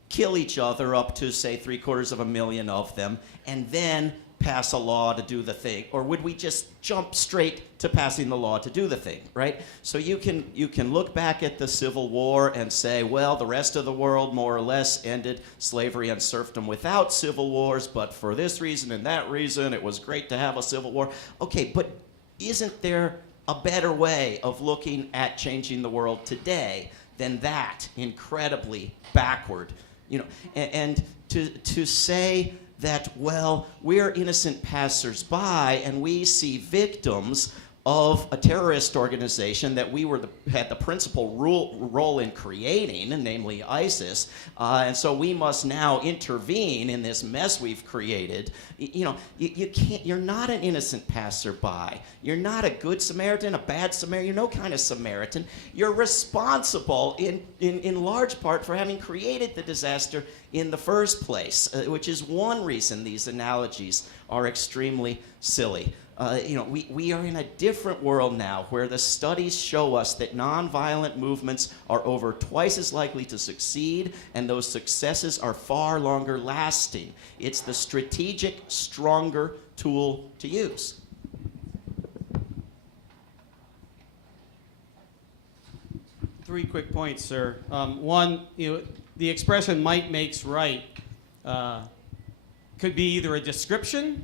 kill each other, up to, say, 750,000 of them, and then pass a law to do the thing? Or would we just jump straight to passing the law to do the thing, right? So you can look back at the Civil War and say, well, the rest of the world more or less ended slavery and serfdom without civil wars, but for this reason and that reason, it was great to have a civil war. Okay, but isn't there a better way of looking at changing the world today than that incredibly backward? You know, and to say that, well, we're innocent passersby and we see victims of a terrorist organization that we had the principal role in creating, namely ISIS, and so we must now intervene in this mess we've created. You know, you can't. You're not an innocent passerby. You're not a good Samaritan, a bad Samaritan. You're no kind of Samaritan. You're responsible in large part for having created the disaster in the first place, which is one reason these analogies are extremely silly. You know, we are in a different world now where the studies show us that nonviolent movements are over twice as likely to succeed, and those successes are far longer lasting. It's the strategic, stronger tool to use. three quick points, sir. One, the expression "might makes right" could be either a description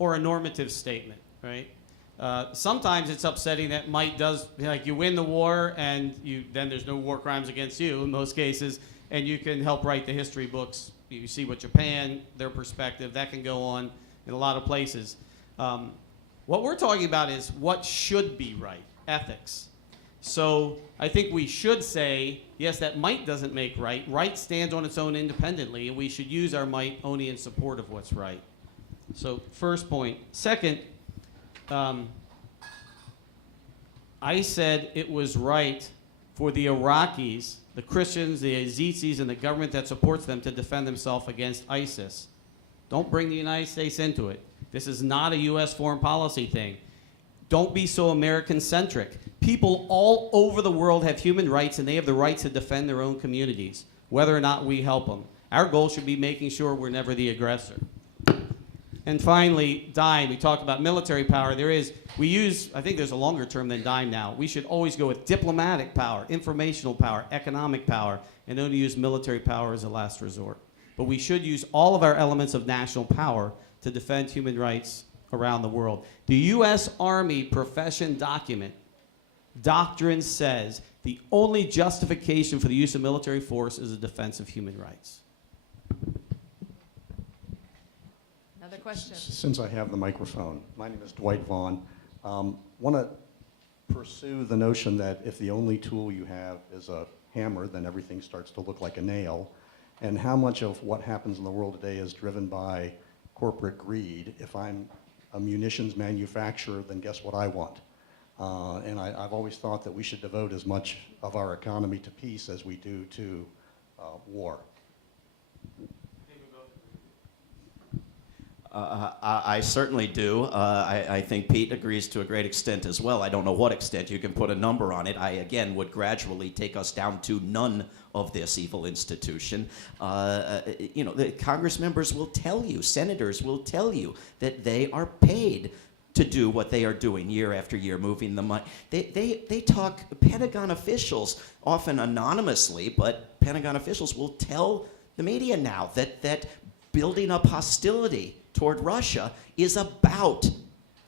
or a normative statement, right? Sometimes it's upsetting that might does, like you win the war and then there's no war crimes against you in most cases, and you can help write the history books. You see what Japan, their perspective, that can go on in a lot of places. What we're talking about is what should be right, ethics. So I think we should say, yes, that might doesn't make right. Right stands on its own independently, and we should use our might only in support of what's right. So first point. Second, I said it was right for the Iraqis, the Christians, the Yazidis, and the government that supports them to defend themselves against ISIS. Don't bring the United States into it. This is not a U.S. foreign policy thing. Don't be so American-centric. People all over the world have human rights, and they have the right to defend their own communities, whether or not we help them. Our goal should be making sure we're never the aggressor. And finally, DIME. We talked about military power. I think there's a longer term than DIME now. We should always go with diplomatic power, informational power, economic power, and only use military power as a last resort. But we should use all of our elements of national power to defend human rights around the world. The U.S. Army profession document, doctrine says the only justification for the use of military force is the defense of human rights. Another question. Since I have the microphone, my name is Dwight Vaughn. Want to pursue the notion that if the only tool you have is a hammer, then everything starts to look like a nail. And how much of what happens in the world today is driven by corporate greed? If I'm a munitions manufacturer, then guess what I want? And I've always thought that we should devote as much of our economy to peace as we do to war. I certainly do. I think Pete agrees to a great extent as well. I don't know what extent. You can put a number on it. I, again, would gradually take us down to none of this evil institution. The Congress members will tell you, senators will tell you that they are paid to do what they are doing year after year, moving the money. They talk, Pentagon officials, often anonymously, but Pentagon officials will tell the media now that building up hostility toward Russia is about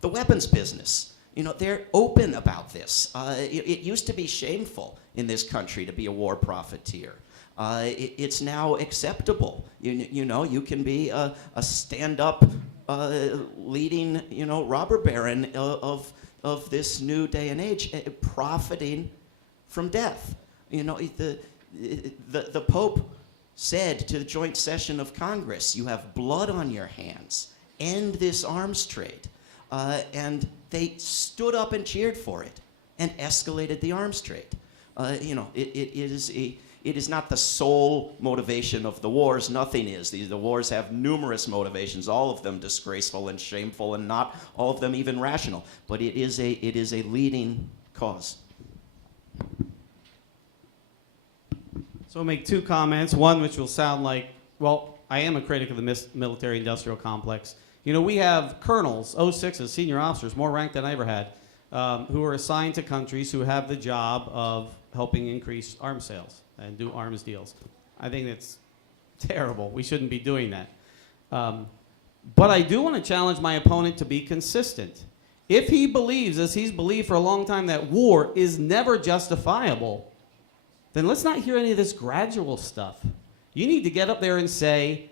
the weapons business. They're open about this. It used to be shameful in this country to be a war profiteer. It's now acceptable. You can be a stand-up leading, robber baron of this new day and age, profiting from death. The Pope said to the joint session of Congress, you have blood on your hands, end this arms trade. And they stood up and cheered for it and escalated the arms trade. It is not the sole motivation of the wars. Nothing is. The wars have numerous motivations, all of them disgraceful and shameful, and not all of them even rational. But it is a leading cause. So I'll make two comments. One, which will sound like, well, I am a critic of the military-industrial complex. We have colonels, 06s, senior officers, more rank than I ever had, who are assigned to countries who have the job of helping increase arms sales and do arms deals. I think that's terrible. We shouldn't be doing that. But I do want to challenge my opponent to be consistent. If he believes, as he's believed for a long time, that war is never justifiable, then let's not hear any of this gradual stuff. You need to get up there and say,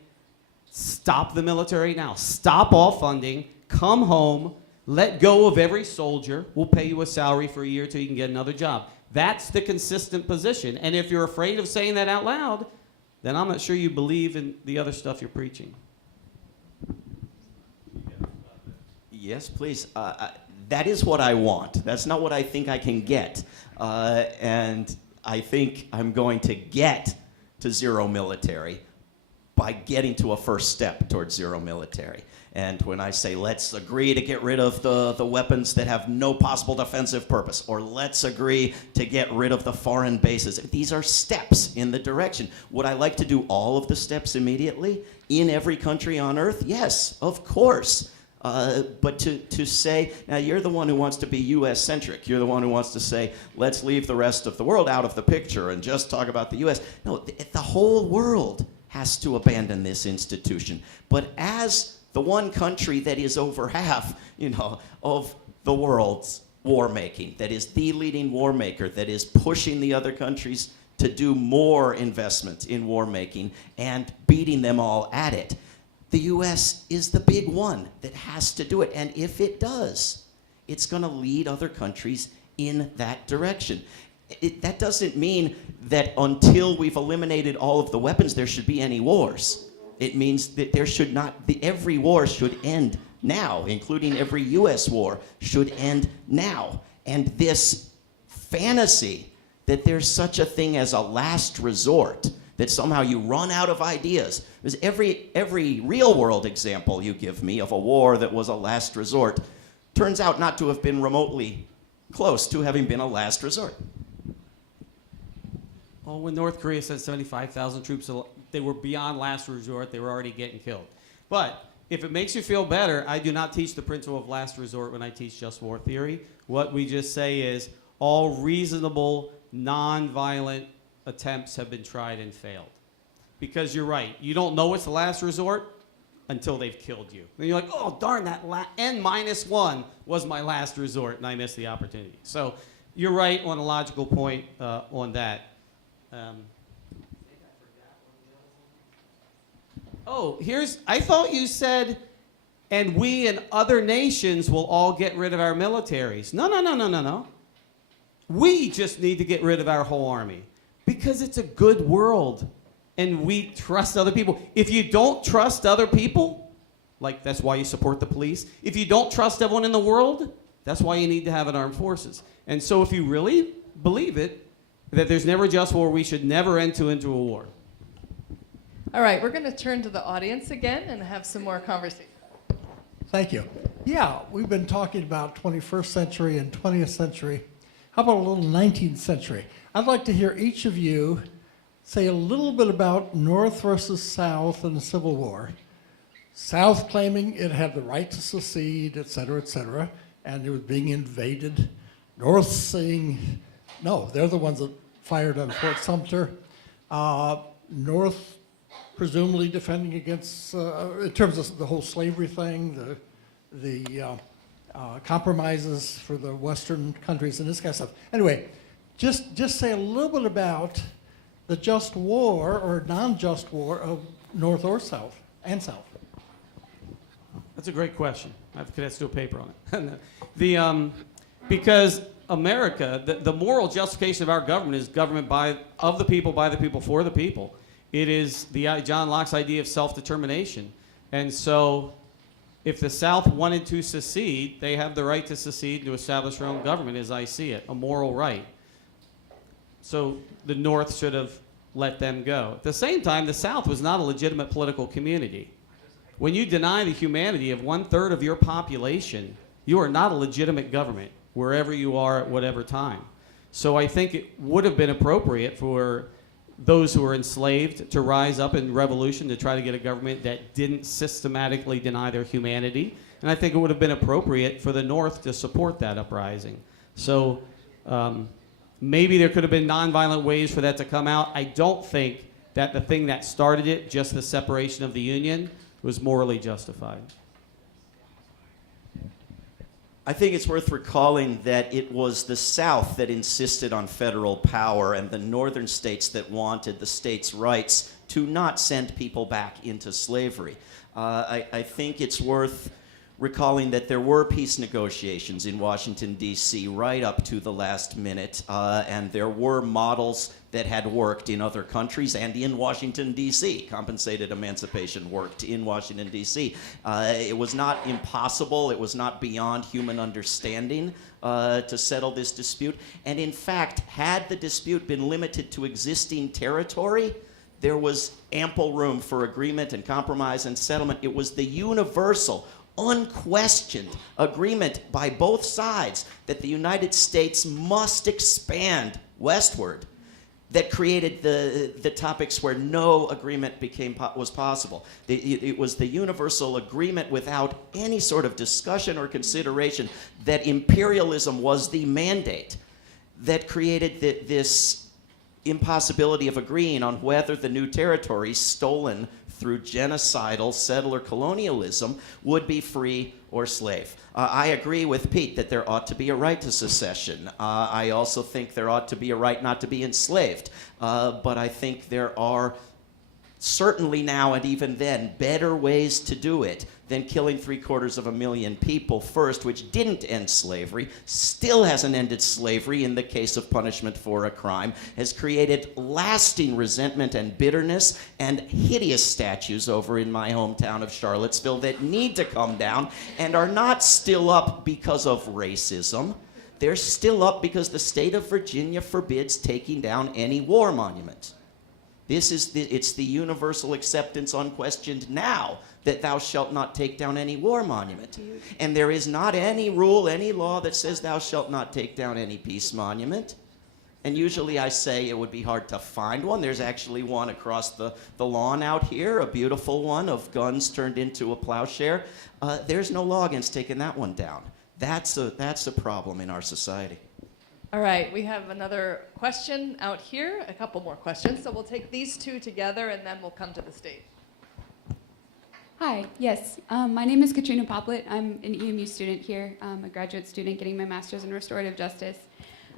stop the military now. Stop all funding. Come home. Let go of every soldier. We'll pay you a salary for a year till you can get another job. That's the consistent position. And if you're afraid of saying that out loud, then I'm not sure you believe in the other stuff you're preaching. Yes, please. That is what I want. That's not what I think I can get. And I think I'm going to get to zero military by getting to a first step towards zero military. And when I say let's agree to get rid of the weapons that have no possible defensive purpose, or let's agree to get rid of the foreign bases, these are steps in the direction. Would I like to do all of the steps immediately in every country on earth? Yes, of course. But to say, now you're the one who wants to be U.S.-centric. You're the one who wants to say, let's leave the rest of the world out of the picture and just talk about the U.S. No, the whole world has to abandon this institution. But as the one country that is over half, of the world's war making, that is the leading war maker, that is pushing the other countries to do more investment in war making and beating them all at it, the U.S. is the big one that has to do it. And if it does, it's going to lead other countries in that direction. That doesn't mean that until we've eliminated all of the weapons, there should be any wars. It means that there should not, every war should end now, including every U.S. war should end now. And this fantasy that there's such a thing as a last resort, that somehow you run out of ideas. Because every real world example you give me of a war that was a last resort turns out not to have been remotely close to having been a last resort. Well, when North Korea sent 75,000 troops, they were beyond last resort. They were already getting killed. But if it makes you feel better, I do not teach the principle of last resort when I teach just war theory. What we just say is all reasonable, non-violent attempts have been tried and failed. Because you're right, you don't know it's the last resort until they've killed you. Then you're like, oh, darn, that N-1 was my last resort, and I missed the opportunity. So you're right on a logical point on that. I thought you said, and we and other nations will all get rid of our militaries. No. We just need to get rid of our whole army. Because it's a good world, and we trust other people. If you don't trust other people, like that's why you support the police. If you don't trust everyone in the world, that's why you need to have an armed forces. And so if you really believe it, that there's never a just war, we should never enter into a war. All right, we're going to turn to the audience again and have some more conversation. Thank you. Yeah, we've been talking about 21st century and 20th century. How about a little 19th century? I'd like to hear each of you say a little bit about North versus South in the Civil War. South claiming it had the right to secede, et cetera, and it was being invaded. North saying, no, they're the ones that fired on Fort Sumter. North presumably defending against, in terms of the whole slavery thing, the compromises for the Western countries and this kind of stuff. Anyway, just say a little bit about the just war or non-just war of North or South and South. That's a great question. I have to do a paper on it. Because America, the moral justification of our government is government of the people, by the people, for the people. It is John Locke's idea of self-determination. And so if the South wanted to secede, they have the right to secede, to establish their own government, as I see it, a moral right. So the North should have let them go. At the same time, the South was not a legitimate political community. When you deny the humanity of 1/3 of your population, you are not a legitimate government, wherever you are at whatever time. So I think it would have been appropriate for those who were enslaved to rise up in revolution to try to get a government that didn't systematically deny their humanity. And I think it would have been appropriate for the North to support that uprising. So maybe there could have been nonviolent ways for that to come out. I don't think that the thing that started it, just the separation of the Union, was morally justified. I think it's worth recalling that it was the South that insisted on federal power and the northern states that wanted the states' rights to not send people back into slavery. I think it's worth recalling that there were peace negotiations in Washington, D.C. right up to the last minute, and there were models that had worked in other countries and in Washington, D.C. Compensated emancipation worked in Washington, D.C. It was not impossible. It was not beyond human understanding to settle this dispute. And in fact, had the dispute been limited to existing territory, there was ample room for agreement and compromise and settlement. It was the universal, unquestioned agreement by both sides that the United States must expand westward that created the topics where no agreement was possible. It was the universal agreement without any sort of discussion or consideration that imperialism was the mandate that created this impossibility of agreeing on whether the new territories stolen through genocidal settler colonialism would be free or slave. I agree with Pete that there ought to be a right to secession. I also think there ought to be a right not to be enslaved. But I think there are certainly now and even then better ways to do it than killing 750,000 people first, which didn't end slavery, still hasn't ended slavery in the case of punishment for a crime, has created lasting resentment and bitterness and hideous statues over in my hometown of Charlottesville that need to come down and are not still up because of racism. They're still up because the state of Virginia forbids taking down any war monument. It's the universal acceptance unquestioned now that thou shalt not take down any war monument. And there is not any rule, any law that says thou shalt not take down any peace monument. And usually I say it would be hard to find one. There's actually one across the lawn out here, a beautiful one of guns turned into a plowshare. There's no law against taking that one down. That's a problem in our society. All right, we have another question out here, a couple more questions. So we'll take these two together and then we'll come to the stage. Hi, yes. My name is Katrina Poplet. I'm an EMU student here, a graduate student getting my master's in restorative justice.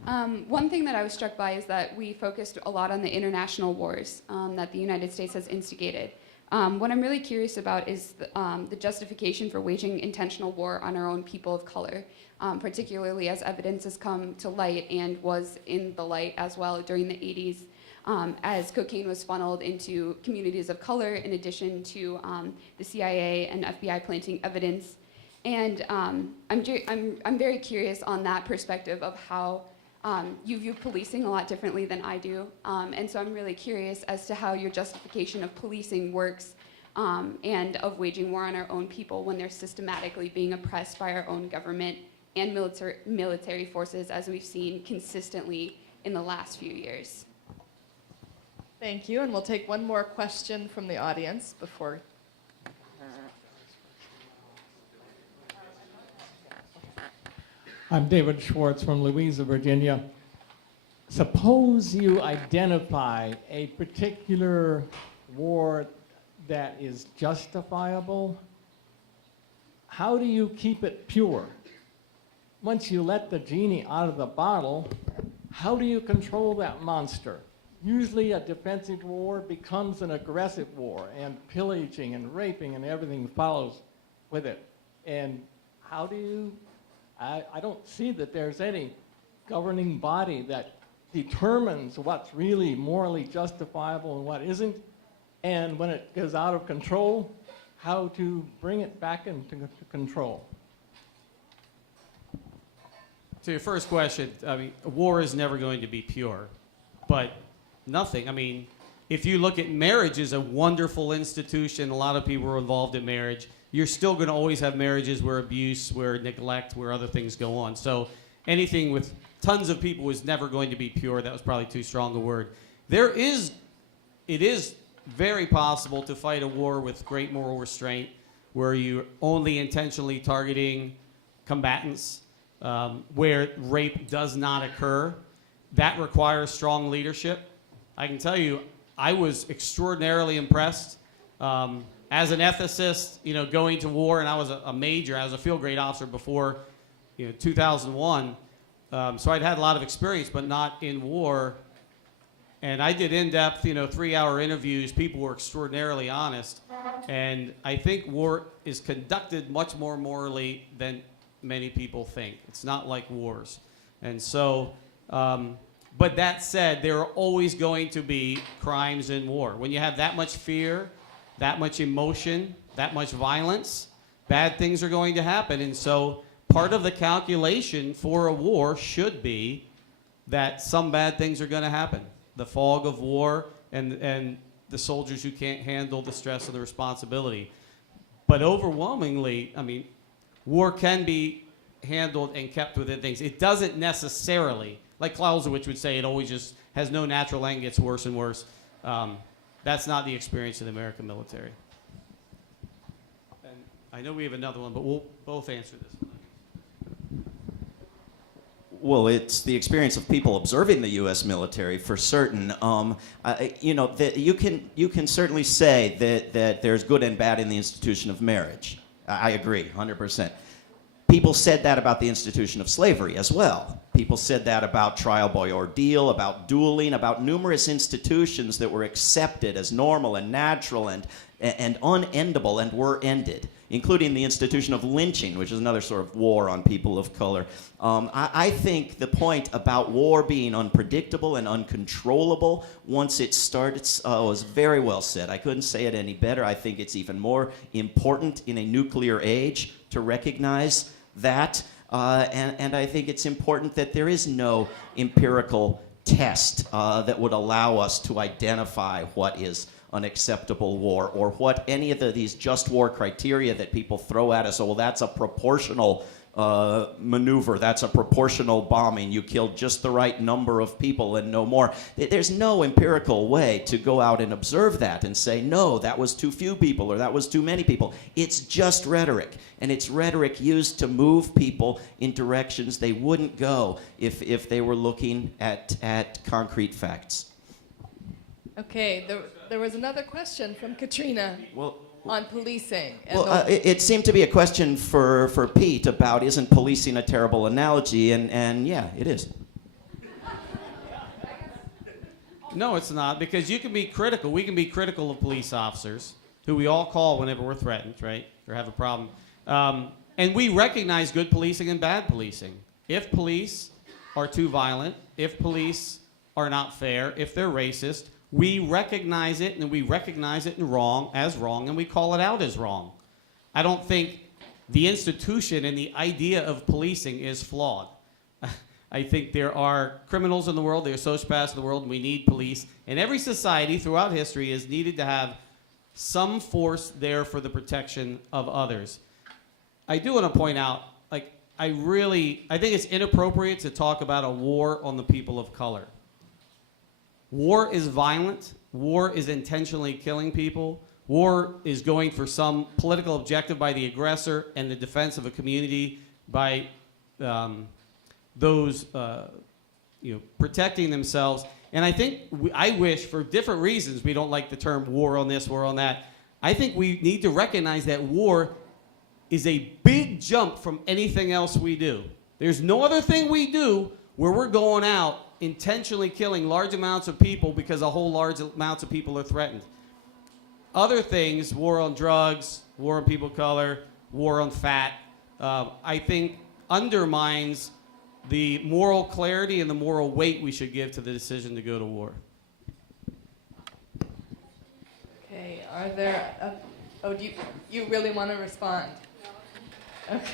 One thing that I was struck by is that we focused a lot on the international wars that the United States has instigated. What I'm really curious about is the justification for waging intentional war on our own people of color, particularly as evidence has come to light and was in the light as well during the 80s. As cocaine was funneled into communities of color in addition to the CIA and FBI planting evidence. And I'm very curious on that perspective of how you view policing a lot differently than I do. And so I'm really curious as to how your justification of policing works and of waging war on our own people when they're systematically being oppressed by our own government and military forces, as we've seen consistently in the last few years. Thank you, and we'll take one more question from the audience before. I'm David Schwartz from Louisa, Virginia. Suppose you identify a particular war that is justifiable. How do you keep it pure? Once you let the genie out of the bottle, how do you control that monster? Usually a defensive war becomes an aggressive war, and pillaging and raping and everything follows with it. And how do you, I don't see that there's any governing body that determines what's really morally justifiable and what isn't, and when it goes out of control, how to bring it back into control. To your first question, I mean, war is never going to be pure, but nothing. I mean, if you look at marriage as a wonderful institution, a lot of people are involved in marriage, you're still going to always have marriages where abuse, where neglect, where other things go on. So anything with tons of people is never going to be pure. That was probably too strong a word. It is very possible to fight a war with great moral restraint, where you're only intentionally targeting combatants, where rape does not occur. That requires strong leadership. I can tell you, I was extraordinarily impressed as an ethicist, going to war, and I was a major, I was a field grade officer before 2001. So I'd had a lot of experience, but not in war. And I did in-depth, 3-hour interviews. People were extraordinarily honest. And I think war is conducted much more morally than many people think. It's not like wars. And so, but that said, there are always going to be crimes in war. When you have that much fear, that much emotion, that much violence, bad things are going to happen. And so part of the calculation for a war should be that some bad things are going to happen. The fog of war and the soldiers who can't handle the stress of the responsibility. But overwhelmingly, I mean, war can be handled and kept within things. It doesn't necessarily, like Clausewitz would say, it always just has no natural end, gets worse and worse. That's not the experience of the American military. And I know we have another one, but we'll both answer this one. Well, it's the experience of people observing the U.S. military for certain. You know, you can certainly say that there's good and bad in the institution of marriage. I agree, 100%. People said that about the institution of slavery as well. People said that about trial by ordeal, about dueling, about numerous institutions that were accepted as normal and natural and unendable and were ended, including the institution of lynching, which is another sort of war on people of color. I think the point about war being unpredictable and uncontrollable once it starts was very well said. I couldn't say it any better. I think it's even more important in a nuclear age to recognize that. And I think it's important that there is no empirical test that would allow us to identify what is unacceptable war, or what any of these just war criteria that people throw at us. Oh, well, that's a proportional maneuver. That's a proportional bombing. You killed just the right number of people and no more. There's no empirical way to go out and observe that and say, no, that was too few people or that was too many people. It's just rhetoric. And it's rhetoric used to move people in directions they wouldn't go if they were looking at concrete facts. Okay, there was another question from Katrina on policing. And It seemed to be a question for Pete about, isn't policing a terrible analogy? And yeah, it is. No, it's not, because you can be critical. We can be critical of police officers, who we all call whenever we're threatened, right, or have a problem. And we recognize good policing and bad policing. If police are too violent, if police are not fair, if they're racist, we recognize it, and we recognize it as wrong, and we call it out as wrong. I don't think the institution and the idea of policing is flawed. I think there are criminals in the world, there are sociopaths in the world, and we need police. And every society throughout history has needed to have some force there for the protection of others. I do want to point out, like, I think it's inappropriate to talk about a war on the people of color. War is violent. War is intentionally killing people. War is going for some political objective by the aggressor and the defense of a community by those protecting themselves. And I think I wish, for different reasons, we don't like the term war on this, war on that. I think we need to recognize that war is a big jump from anything else we do. There's no other thing we do where we're going out intentionally killing large amounts of people because a whole large amounts of people are threatened. Other things, war on drugs, war on people of color, war on fat, I think undermines the moral clarity and the moral weight we should give to the decision to go to war. okay, are there? Do you really want to respond? Okay.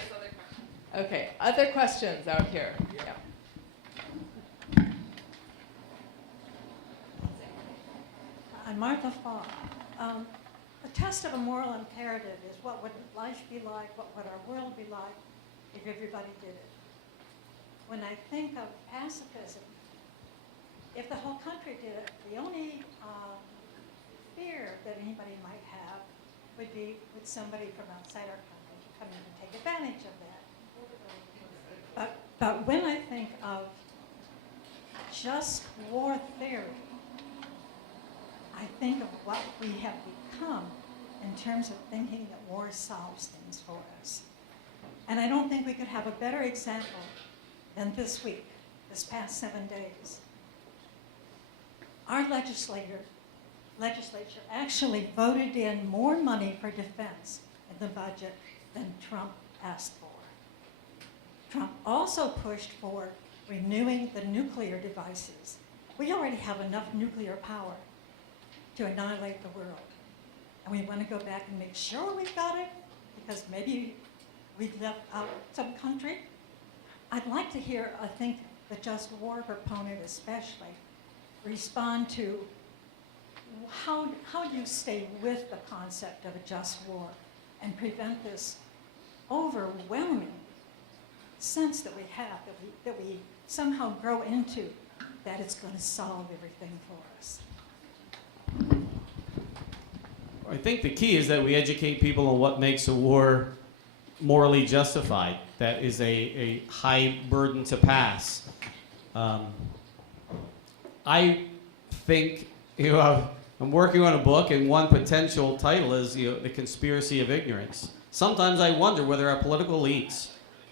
Okay. Other questions out here? Yeah. I'm Martha Fogg. The test of a moral imperative is what would life be like, what would our world be like if everybody did it. When I think of pacifism, if the whole country did it, the only fear that anybody might have would be with somebody from outside our country to come in and take advantage of that. But when I think of just war theory, I think of what we have become in terms of thinking that war solves things for us. And I don't think we could have a better example than this week, this past 7 days. Our legislature actually voted in more money for defense in the budget than Trump asked for. Trump also pushed for renewing the nuclear devices. We already have enough nuclear power to annihilate the world. And we want to go back and make sure we've got it, because maybe we've left out some country. I'd like to hear, I think, the just war proponent especially, respond to how you stay with the concept of a just war and prevent this overwhelming sense that we have, that we somehow grow into, that it's going to solve everything for us. I think the key is that we educate people on what makes a war morally justified. That is a high burden to pass. I think, I'm working on a book, and one potential title is, The Conspiracy of Ignorance. Sometimes I wonder whether our political elites,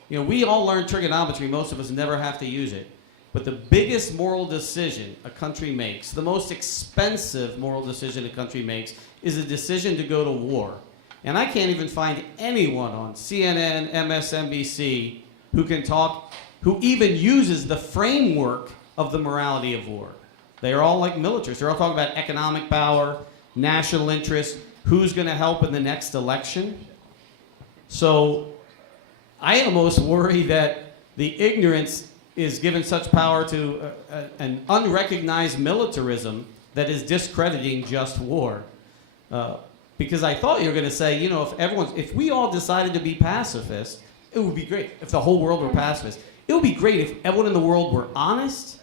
we all learn trigonometry, most of us never have to use it. But the biggest moral decision a country makes, the most expensive moral decision a country makes, is a decision to go to war. And I can't even find anyone on CNN, MSNBC, who even uses the framework of the morality of war. They are all like militarists. They're all talking about economic power, national interest, who's going to help in the next election. So I almost worry that the ignorance is given such power to an unrecognized militarism that is discrediting just war. Because I thought you were going to say, if we all decided to be pacifists, it would be great. If the whole world were pacifist, it would be great if everyone in the world were honest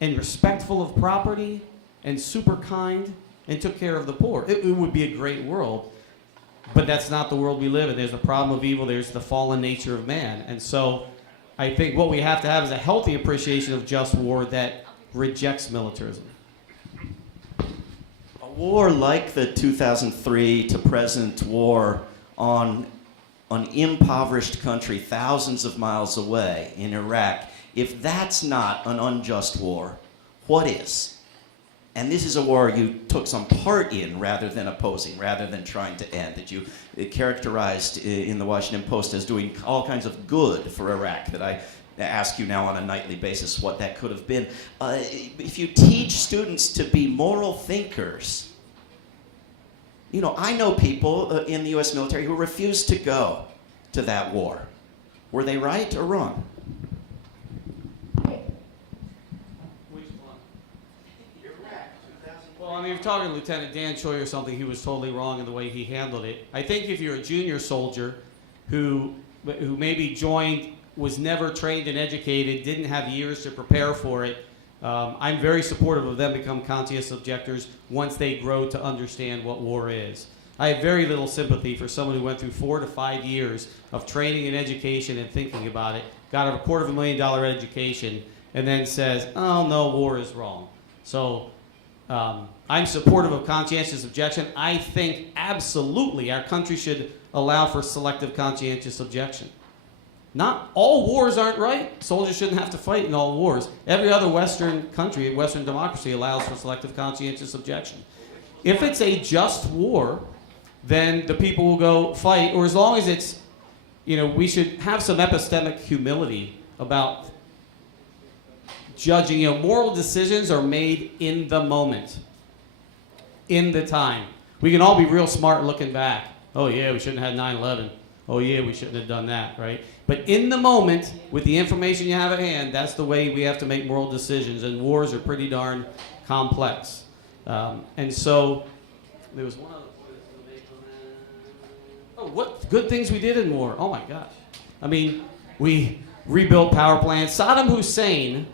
and respectful of property and super kind and took care of the poor. It would be a great world. But that's not the world we live in. There's the problem of evil. There's the fallen nature of man. And so I think what we have to have is a healthy appreciation of just war that rejects militarism. A war like the 2003 to present war on an impoverished country thousands of miles away in Iraq, if that's not an unjust war, what is? And this is a war you took some part in rather than opposing, rather than trying to end, that you characterized in the Washington Post as doing all kinds of good for Iraq, that I ask you now on a nightly basis what that could have been. If you teach students to be moral thinkers, I know people in the U.S. military who refused to go to that war. Were they right or wrong? Well, you're talking Lieutenant Dan Choi or something, he was totally wrong in the way he handled it. I think if you're a junior soldier who maybe joined, was never trained and educated, didn't have years to prepare for it, I'm very supportive of them become conscientious objectors once they grow to understand what war is. I have very little sympathy for someone who went through 4 to 5 years of training and education and thinking about it, got a $250,000 education, and then says, oh no, war is wrong. So I'm supportive of conscientious objection. I think absolutely our country should allow for selective conscientious objection. Not all wars aren't right. Soldiers shouldn't have to fight in all wars. Every other Western country, Western democracy, allows for selective conscientious objection. If it's a just war, then the people will go fight, or as long as it's, we should have some epistemic humility about judging. Moral decisions are made in the moment, in the time. We can all be real smart looking back. Oh yeah, we shouldn't have had 9/11. Oh yeah, we shouldn't have done that, right? But in the moment, with the information you have at hand, that's the way we have to make moral decisions, and wars are pretty darn complex. And so, there was one other point to make on that. Oh, what good things we did in war. Oh my gosh. We rebuilt power plants. Saddam Hussein,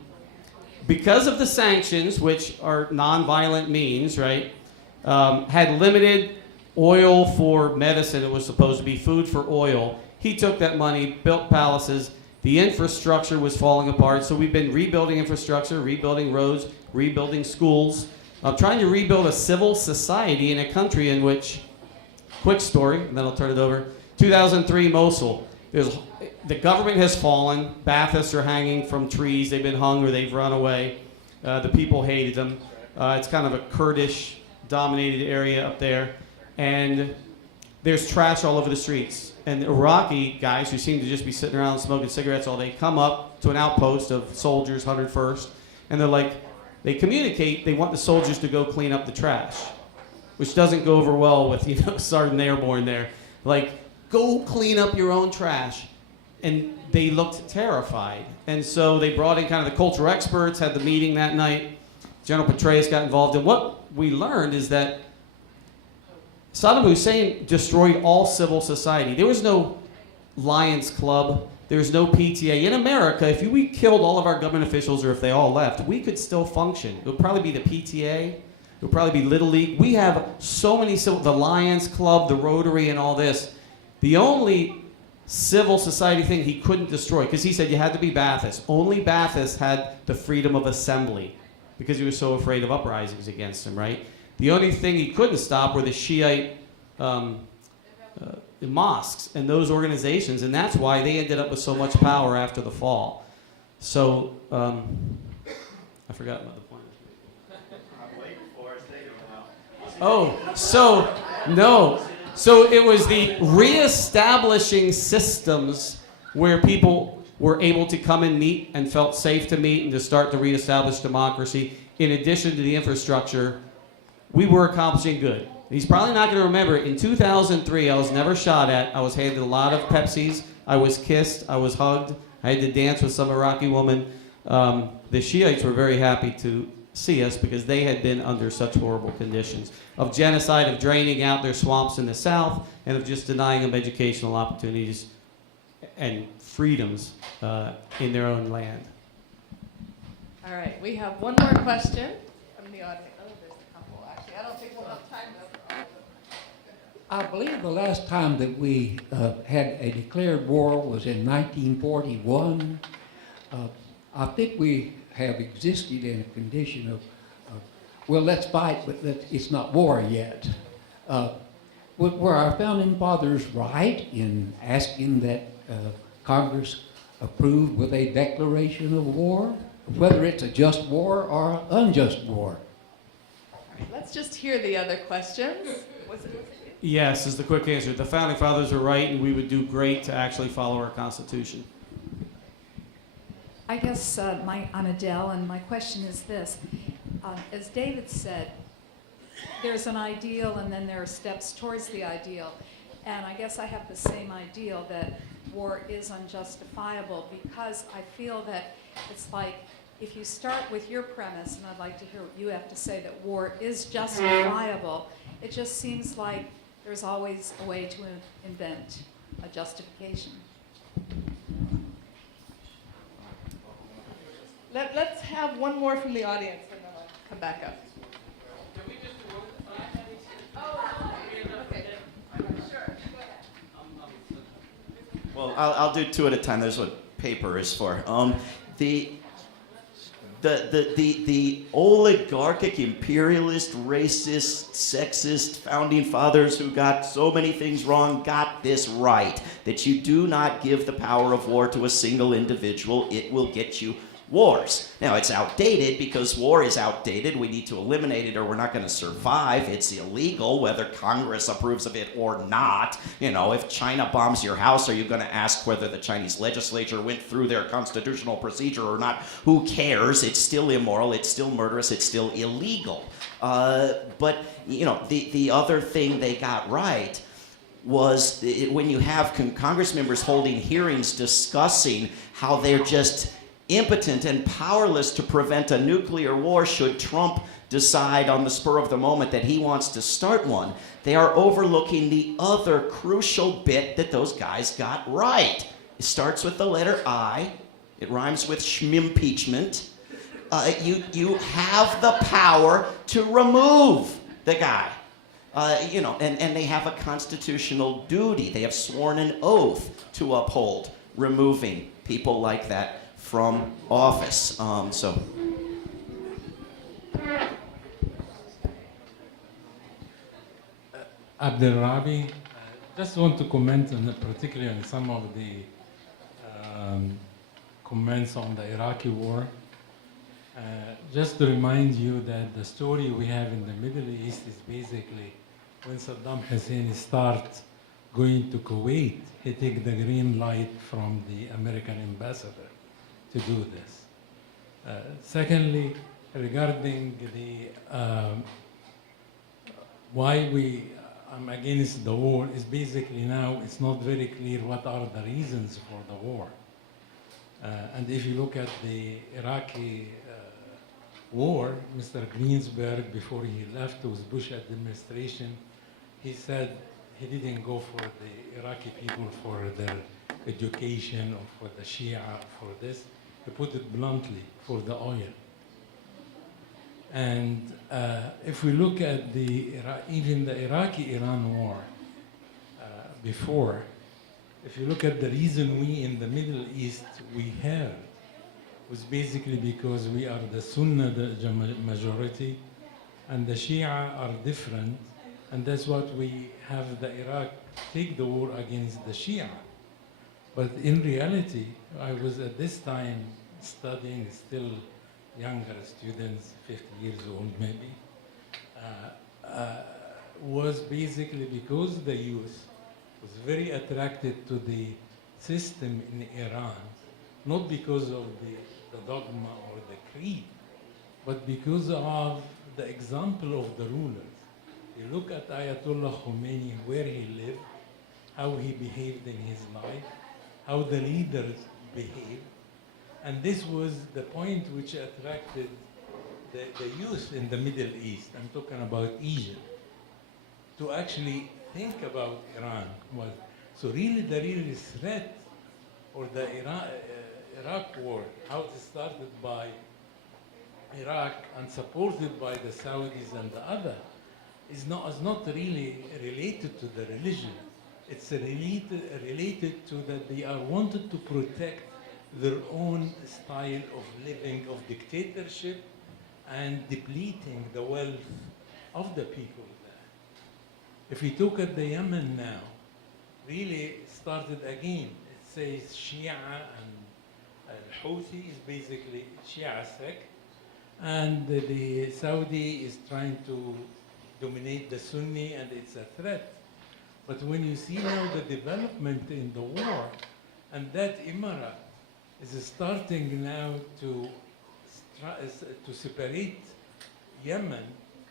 because of the sanctions, which are nonviolent means, right, had limited oil for medicine. It was supposed to be food for oil. He took that money, built palaces. The infrastructure was falling apart, so we've been rebuilding infrastructure, rebuilding roads, rebuilding schools, trying to rebuild a civil society in a country in which, quick story, and then I'll turn it over, 2003 Mosul. The government has fallen. Baathists are hanging from trees. They've been hung or they've run away. The people hated them. It's kind of a Kurdish-dominated area up there. And there's trash all over the streets. And the Iraqi guys who seem to just be sitting around smoking cigarettes all day come up to an outpost of soldiers, 101st, and they're like, they communicate, they want the soldiers to go clean up the trash, which doesn't go over well with, Sergeant Airborne there. Like, go clean up your own trash. And they looked terrified. And so they brought in kind of the cultural experts, had the meeting that night. General Petraeus got involved. And what we learned is that Saddam Hussein destroyed all civil society. There was no Lions Club. There's no PTA. In America, if we killed all of our government officials or if they all left, we could still function. It would probably be the PTA. It would probably be Little League. We have so many, the Lions Club, the Rotary, and all this. The only civil society thing he couldn't destroy, because he said you had to be Ba'athist. Only Ba'athists had the freedom of assembly because he was so afraid of uprisings against him, right? The only thing he couldn't stop were the Shiite mosques and those organizations, and that's why they ended up with so much power after the fall. So, I forgot about the point. I'm waiting for it. Oh, so, no. So it was the reestablishing systems where people were able to come and meet and felt safe to meet and to start to reestablish democracy. In addition to the infrastructure, we were accomplishing good. He's probably not going to remember it. In 2003, I was never shot at. I was handed a lot of Pepsis. I was kissed. I was hugged. I had to dance with some Iraqi woman. The Shiites were very happy to see us because they had been under such horrible conditions of genocide, of draining out their swamps in the south, and of just denying them educational opportunities and freedoms in their own land. All right, we have one more question from the audience. Oh, there's a couple, actually. I don't think we'll have time though for all of them. I believe the last time that we had a declared war was in 1941. I think we have existed in a condition of well, let's fight, but it's not war yet. Were our founding fathers right in asking that Congress approve with a declaration of war, whether it's a just war or unjust war? Let's just hear the other questions. Was it Yes, is the quick answer. The founding fathers were right, and we would do great to actually follow our Constitution. I guess I'm Adele, and my question is this. As David said, there's an ideal and then there are steps towards the ideal. And I guess I have the same ideal that war is unjustifiable because I feel that it's like if you start with your premise, and I'd like to hear what you have to say, that war is justifiable, it just seems like there's always a way to invent a justification. Let's have one more from the audience and then I'll come back up. Okay. Sure. Go ahead. Well, I'll do two at a time. That's what paper is for. The oligarchic, imperialist, racist, sexist founding fathers who got so many things wrong got this right. That you do not give the power of war to a single individual. It will get you wars. Now, it's outdated because war is outdated. We need to eliminate it or we're not going to survive. It's illegal whether Congress approves of it or not. You know, if China bombs your house, are you going to ask whether the Chinese legislature went through their constitutional procedure or not? Who cares? It's still immoral. It's still murderous. It's still illegal. But, you know, the other thing they got right was when you have Congress members holding hearings discussing how they're just impotent and powerless to prevent a nuclear war should Trump decide on the spur of the moment that he wants to start one. They are overlooking the other crucial bit that those guys got right. It starts with the letter I. It rhymes with schmimpeachment. You have the power to remove the guy. You know, and they have a constitutional duty. They have sworn an oath to uphold removing people like that from office. Abdel Rabi, just want to comment on particularly on some of the comments on the Iraqi war. Just to remind you that the story we have in the Middle East is basically when Saddam Hussein starts going to Kuwait, he takes the green light from the American ambassador to do this. Secondly, regarding the why I'm against the war is basically now it's not very clear what are the reasons for the war. And if you look at the Iraqi war, Mr. Greensberg, before he left with Bush administration, he said he didn't go for the Iraqi people for their education or for the Shia or for this, to put it bluntly, for the oil. And if we look at even the Iraqi-Iran war before, if you look at the reason we in the Middle East we heard was basically because we are the Sunnah the majority and the Shia are different, and that's what we have the Iraq take the war against the Shia. But in reality, I was at this time studying, still younger students, 50 years old maybe, was basically because the youth was very attracted to the system in Iran, not because of the dogma or the creed, but because of the example of the rulers. You look at Ayatollah Khomeini, where he lived, how he behaved in his life, how the leaders behaved, and this was the point which attracted the youth in the Middle East. I'm talking about Egypt, to actually think about Iran. So really the real threat, or the Iraq war, how it started by Iraq and supported by the Saudis and the other, is not really related to the religion. It's related to that they are wanted to protect their own style of living, of dictatorship, and depleting the wealth of the people there. If we look at the Yemen now, really started again. It says Shia and Houthi is basically Shia sect, and the Saudi is trying to dominate the Sunni, and it's a threat. But when you see now the development in the war, and that Emirate is starting now to separate Yemen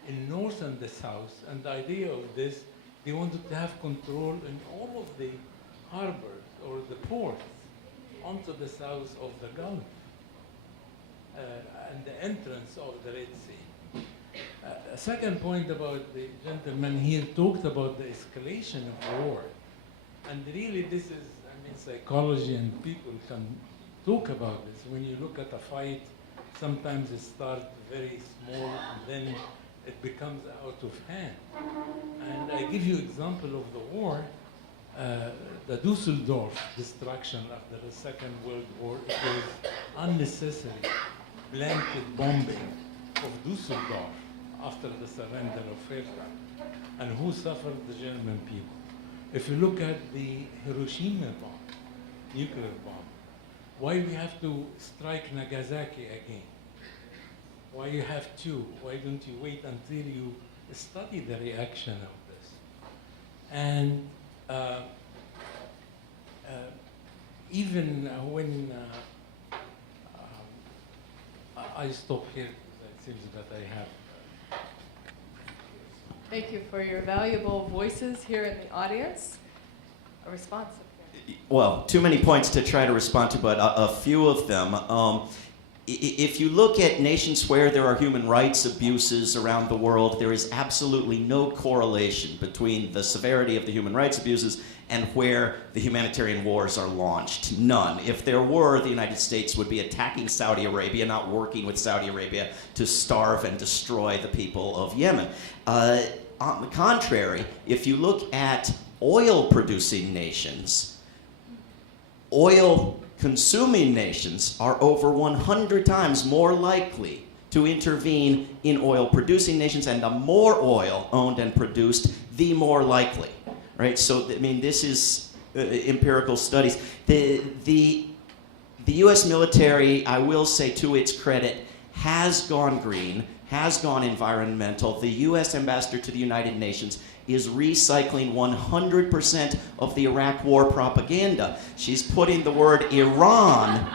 in north and the south, and the idea of this, they wanted to have control in all of the harbors or the ports onto the south of the Gulf and the entrance of the Red Sea. A second point about the gentleman here talked about the escalation of war. And really this is, psychology, and people can talk about this. When you look at a fight, sometimes it starts very small and then it becomes out of hand. And I give you example of the war, the Dusseldorf destruction after the Second World War. It was unnecessary blanket bombing of Dusseldorf after the surrender of Frederick. And who suffered? The German people. If you look at the Hiroshima bomb, nuclear bomb, why we have to strike Nagasaki again? Why you have two? Why don't you wait until you study the reaction of this? And even when I stop here, it seems that I have. Thank you for your valuable voices here in the audience. A response? Well, too many points to try to respond to, but a few of them. If you look at nations where there are human rights abuses around the world, there is absolutely no correlation between the severity of the human rights abuses and where the humanitarian wars are launched. None. If there were, the United States would be attacking Saudi Arabia, not working with Saudi Arabia to starve and destroy the people of Yemen. On the contrary, if you look at oil-producing nations, oil-consuming nations are over 100 times more likely to intervene in oil-producing nations, and the more oil owned and produced, the more likely, right? So, this is empirical studies. The U.S. military, I will say to its credit, has gone green, has gone environmental. The U.S. ambassador to the United Nations is recycling 100% of the Iraq war propaganda. She's putting the word Iran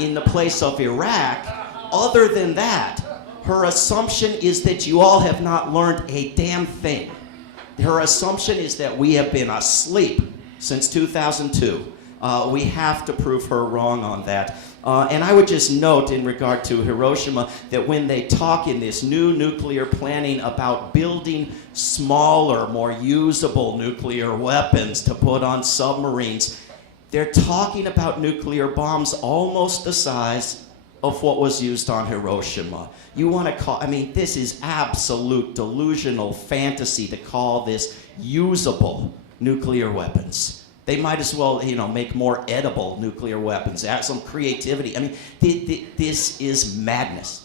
in the place of Iraq. Other than that, her assumption is that you all have not learned a damn thing. Her assumption is that we have been asleep since 2002. We have to prove her wrong on that. And I would just note in regard to Hiroshima that when they talk in this new nuclear planning about building smaller, more usable nuclear weapons to put on submarines, They're talking about nuclear bombs almost the size of what was used on Hiroshima. You want to call, I mean, this is absolute delusional fantasy to call this usable nuclear weapons. They might as well, make more edible nuclear weapons, add some creativity. I mean, this is madness.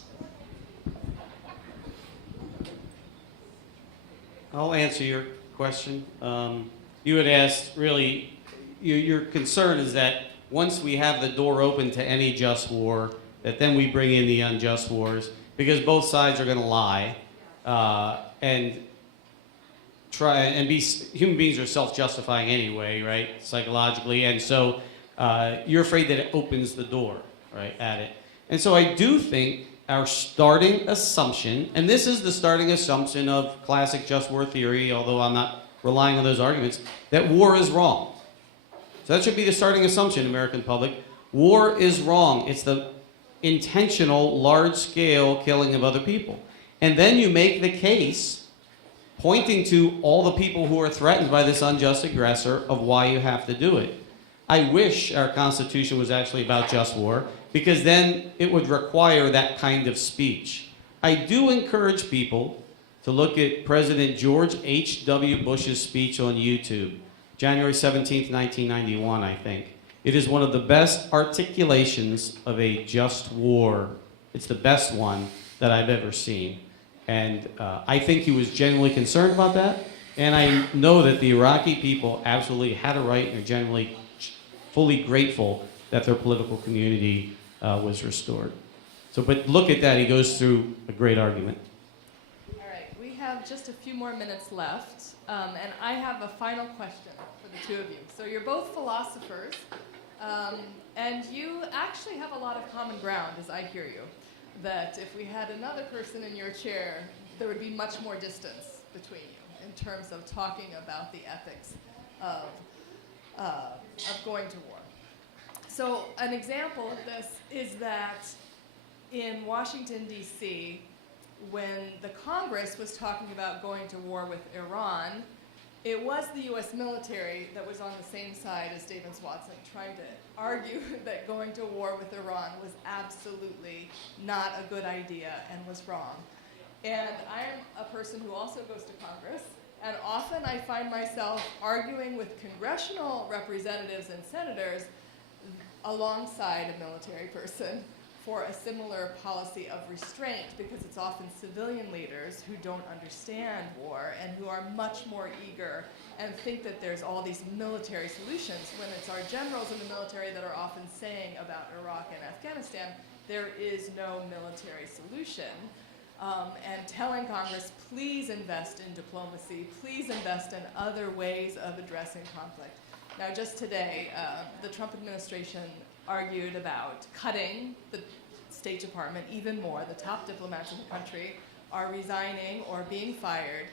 I'll answer your question. You had asked, really, your concern is that once we have the door open to any just war, that then we bring in the unjust wars, because both sides are going to lie and try and be. Human beings are self-justifying anyway, right, psychologically, and so you're afraid that it opens the door, right, at it. And so I do think our starting assumption, and this is the starting assumption of classic just war theory, although I'm not relying on those arguments, that war is wrong. So that should be the starting assumption, American public. War is wrong. It's the intentional, large-scale killing of other people. And then you make the case, pointing to all the people who are threatened by this unjust aggressor, of why you have to do it. I wish our Constitution was actually about just war, because then it would require that kind of speech. I do encourage people to look at President George H.W. Bush's speech on YouTube, January 17th, 1991, I think. It is one of the best articulations of a just war. It's the best one that I've ever seen. And I think he was genuinely concerned about that. And I know that the Iraqi people absolutely had a right and are genuinely fully grateful that their political community was restored. So, but look at that, he goes through a great argument. All right, we have just a few more minutes left, and I have a final question for the two of you. So you're both philosophers, and you actually have a lot of common ground, as I hear you, that if we had another person in your chair, there would be much more distance between you in terms of talking about the ethics of going to war. So an example of this is that in Washington, D.C., when the Congress was talking about going to war with Iran, it was the U.S. military that was on the same side as David Swanson, trying to argue that going to war with Iran was absolutely not a good idea and was wrong. And I am a person who also goes to Congress, and often I find myself arguing with congressional representatives and senators alongside a military person for a similar policy of restraint, because it's often civilian leaders who don't understand war and who are much more eager and think that there's all these military solutions, when it's our generals in the military that are often saying about Iraq and Afghanistan, there is no military solution. And telling Congress, please invest in diplomacy, please invest in other ways of addressing conflict. Now, just today, the Trump administration argued about cutting the State Department even more. The top diplomats in the country are resigning or being fired.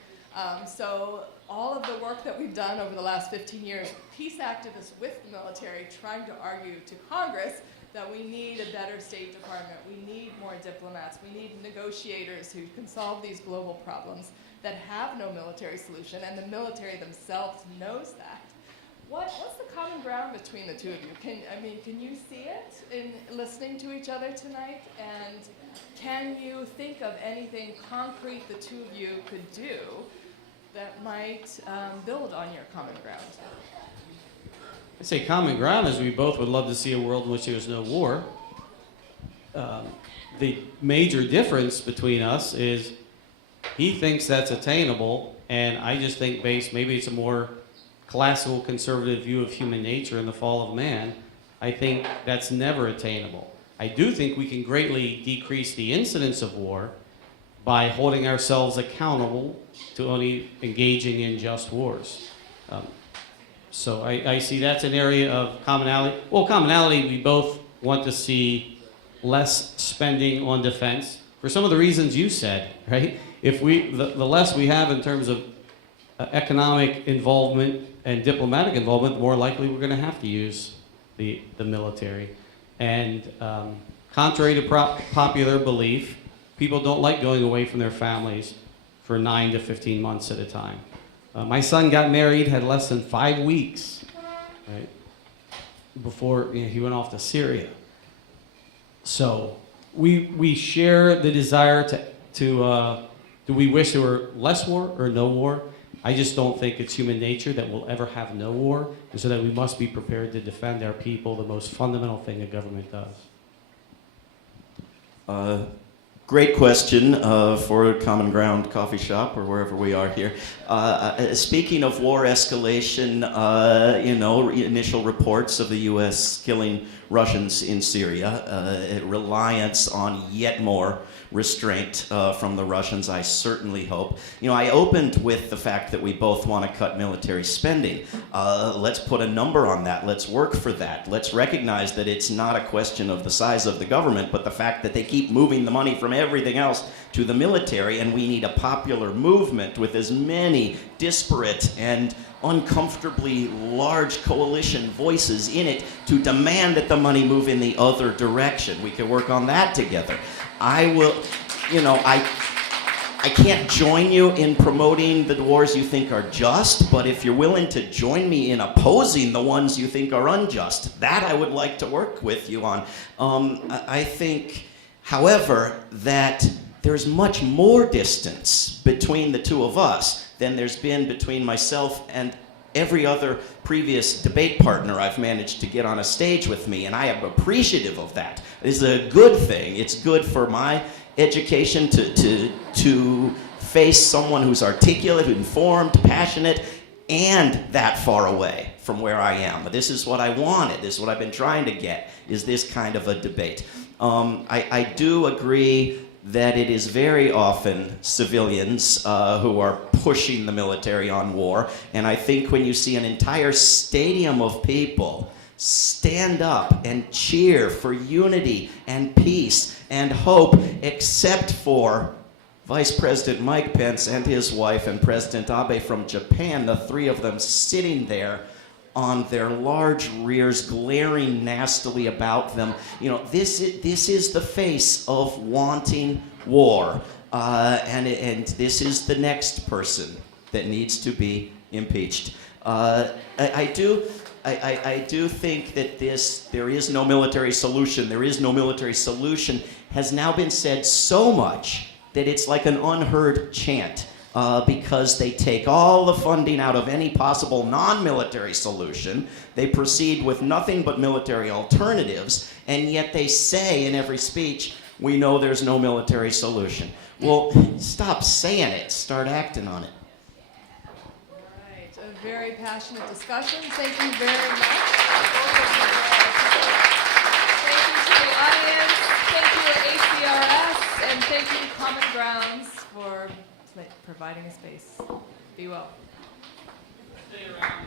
So all of the work that we've done over the last 15 years, peace activists with the military trying to argue to Congress that we need a better State Department, we need more diplomats, we need negotiators who can solve these global problems that have no military solution, and the military themselves knows that. What's the common ground between the two of you? Can you see it in listening to each other tonight? And can you think of anything concrete the two of you could do that might build on your common ground? I'd say common ground is we both would love to see a world in which there was no war. The major difference between us is he thinks that's attainable, and I just think maybe it's a more classical conservative view of human nature and the fall of man. I think that's never attainable. I do think we can greatly decrease the incidence of war by holding ourselves accountable to only engaging in just wars. So I see that's an area of commonality. Well, commonality, we both want to see less spending on defense for some of the reasons you said, right? If the less we have in terms of economic involvement and diplomatic involvement, the more likely we're going to have to use the military. And contrary to popular belief, people don't like going away from their families for 9 to 15 months at a time. My son got married, had less than 5 weeks, right? before he went off to Syria. So we share the desire to do we wish there were less war or no war? I just don't think it's human nature that we'll ever have no war, and so that we must be prepared to defend our people, the most fundamental thing a government does. Great question for Common Ground Coffee Shop or wherever we are here. Speaking of war escalation, initial reports of the U.S. killing Russians in Syria, reliance on yet more restraint from the Russians, I certainly hope. I opened with the fact that we both want to cut military spending. Let's put a number on that. Let's work for that. Let's recognize that it's not a question of the size of the government, but the fact that they keep moving the money from everything else to the military, and we need a popular movement with as many disparate and uncomfortably large coalition voices in it to demand that the money move in the other direction. We can work on that together. I will, I can't join you in promoting the wars you think are just, but if you're willing to join me in opposing the ones you think are unjust, that I would like to work with you on. I think, however, that there's much more distance between the two of us than there's been between myself and every other previous debate partner I've managed to get on a stage with me, and I am appreciative of that. It's a good thing. It's good for my education to face someone who's articulate, informed, passionate, and that far away from where I am. But this is what I wanted. This is what I've been trying to get, is this kind of a debate. I do agree that it is very often civilians who are pushing the military on war. And I think when you see an entire stadium of people stand up and cheer for unity and peace and hope, except for Vice President Mike Pence and his wife and President Abe from Japan, the three of them sitting there on their large rears, glaring nastily about them. This is the face of wanting war, and this is the next person that needs to be impeached. I do think that there is no military solution. There is no military solution has now been said so much that it's like an unheard chant. Because they take all the funding out of any possible non-military solution. They proceed with nothing but military alternatives, and yet they say in every speech, we know there's no military solution. Well, stop saying it. Start acting on it. All right, a very passionate discussion. Thank you very much. Thank you to the audience. Thank you ACRS, and thank you Common Grounds for providing a space. Be well. Stay around.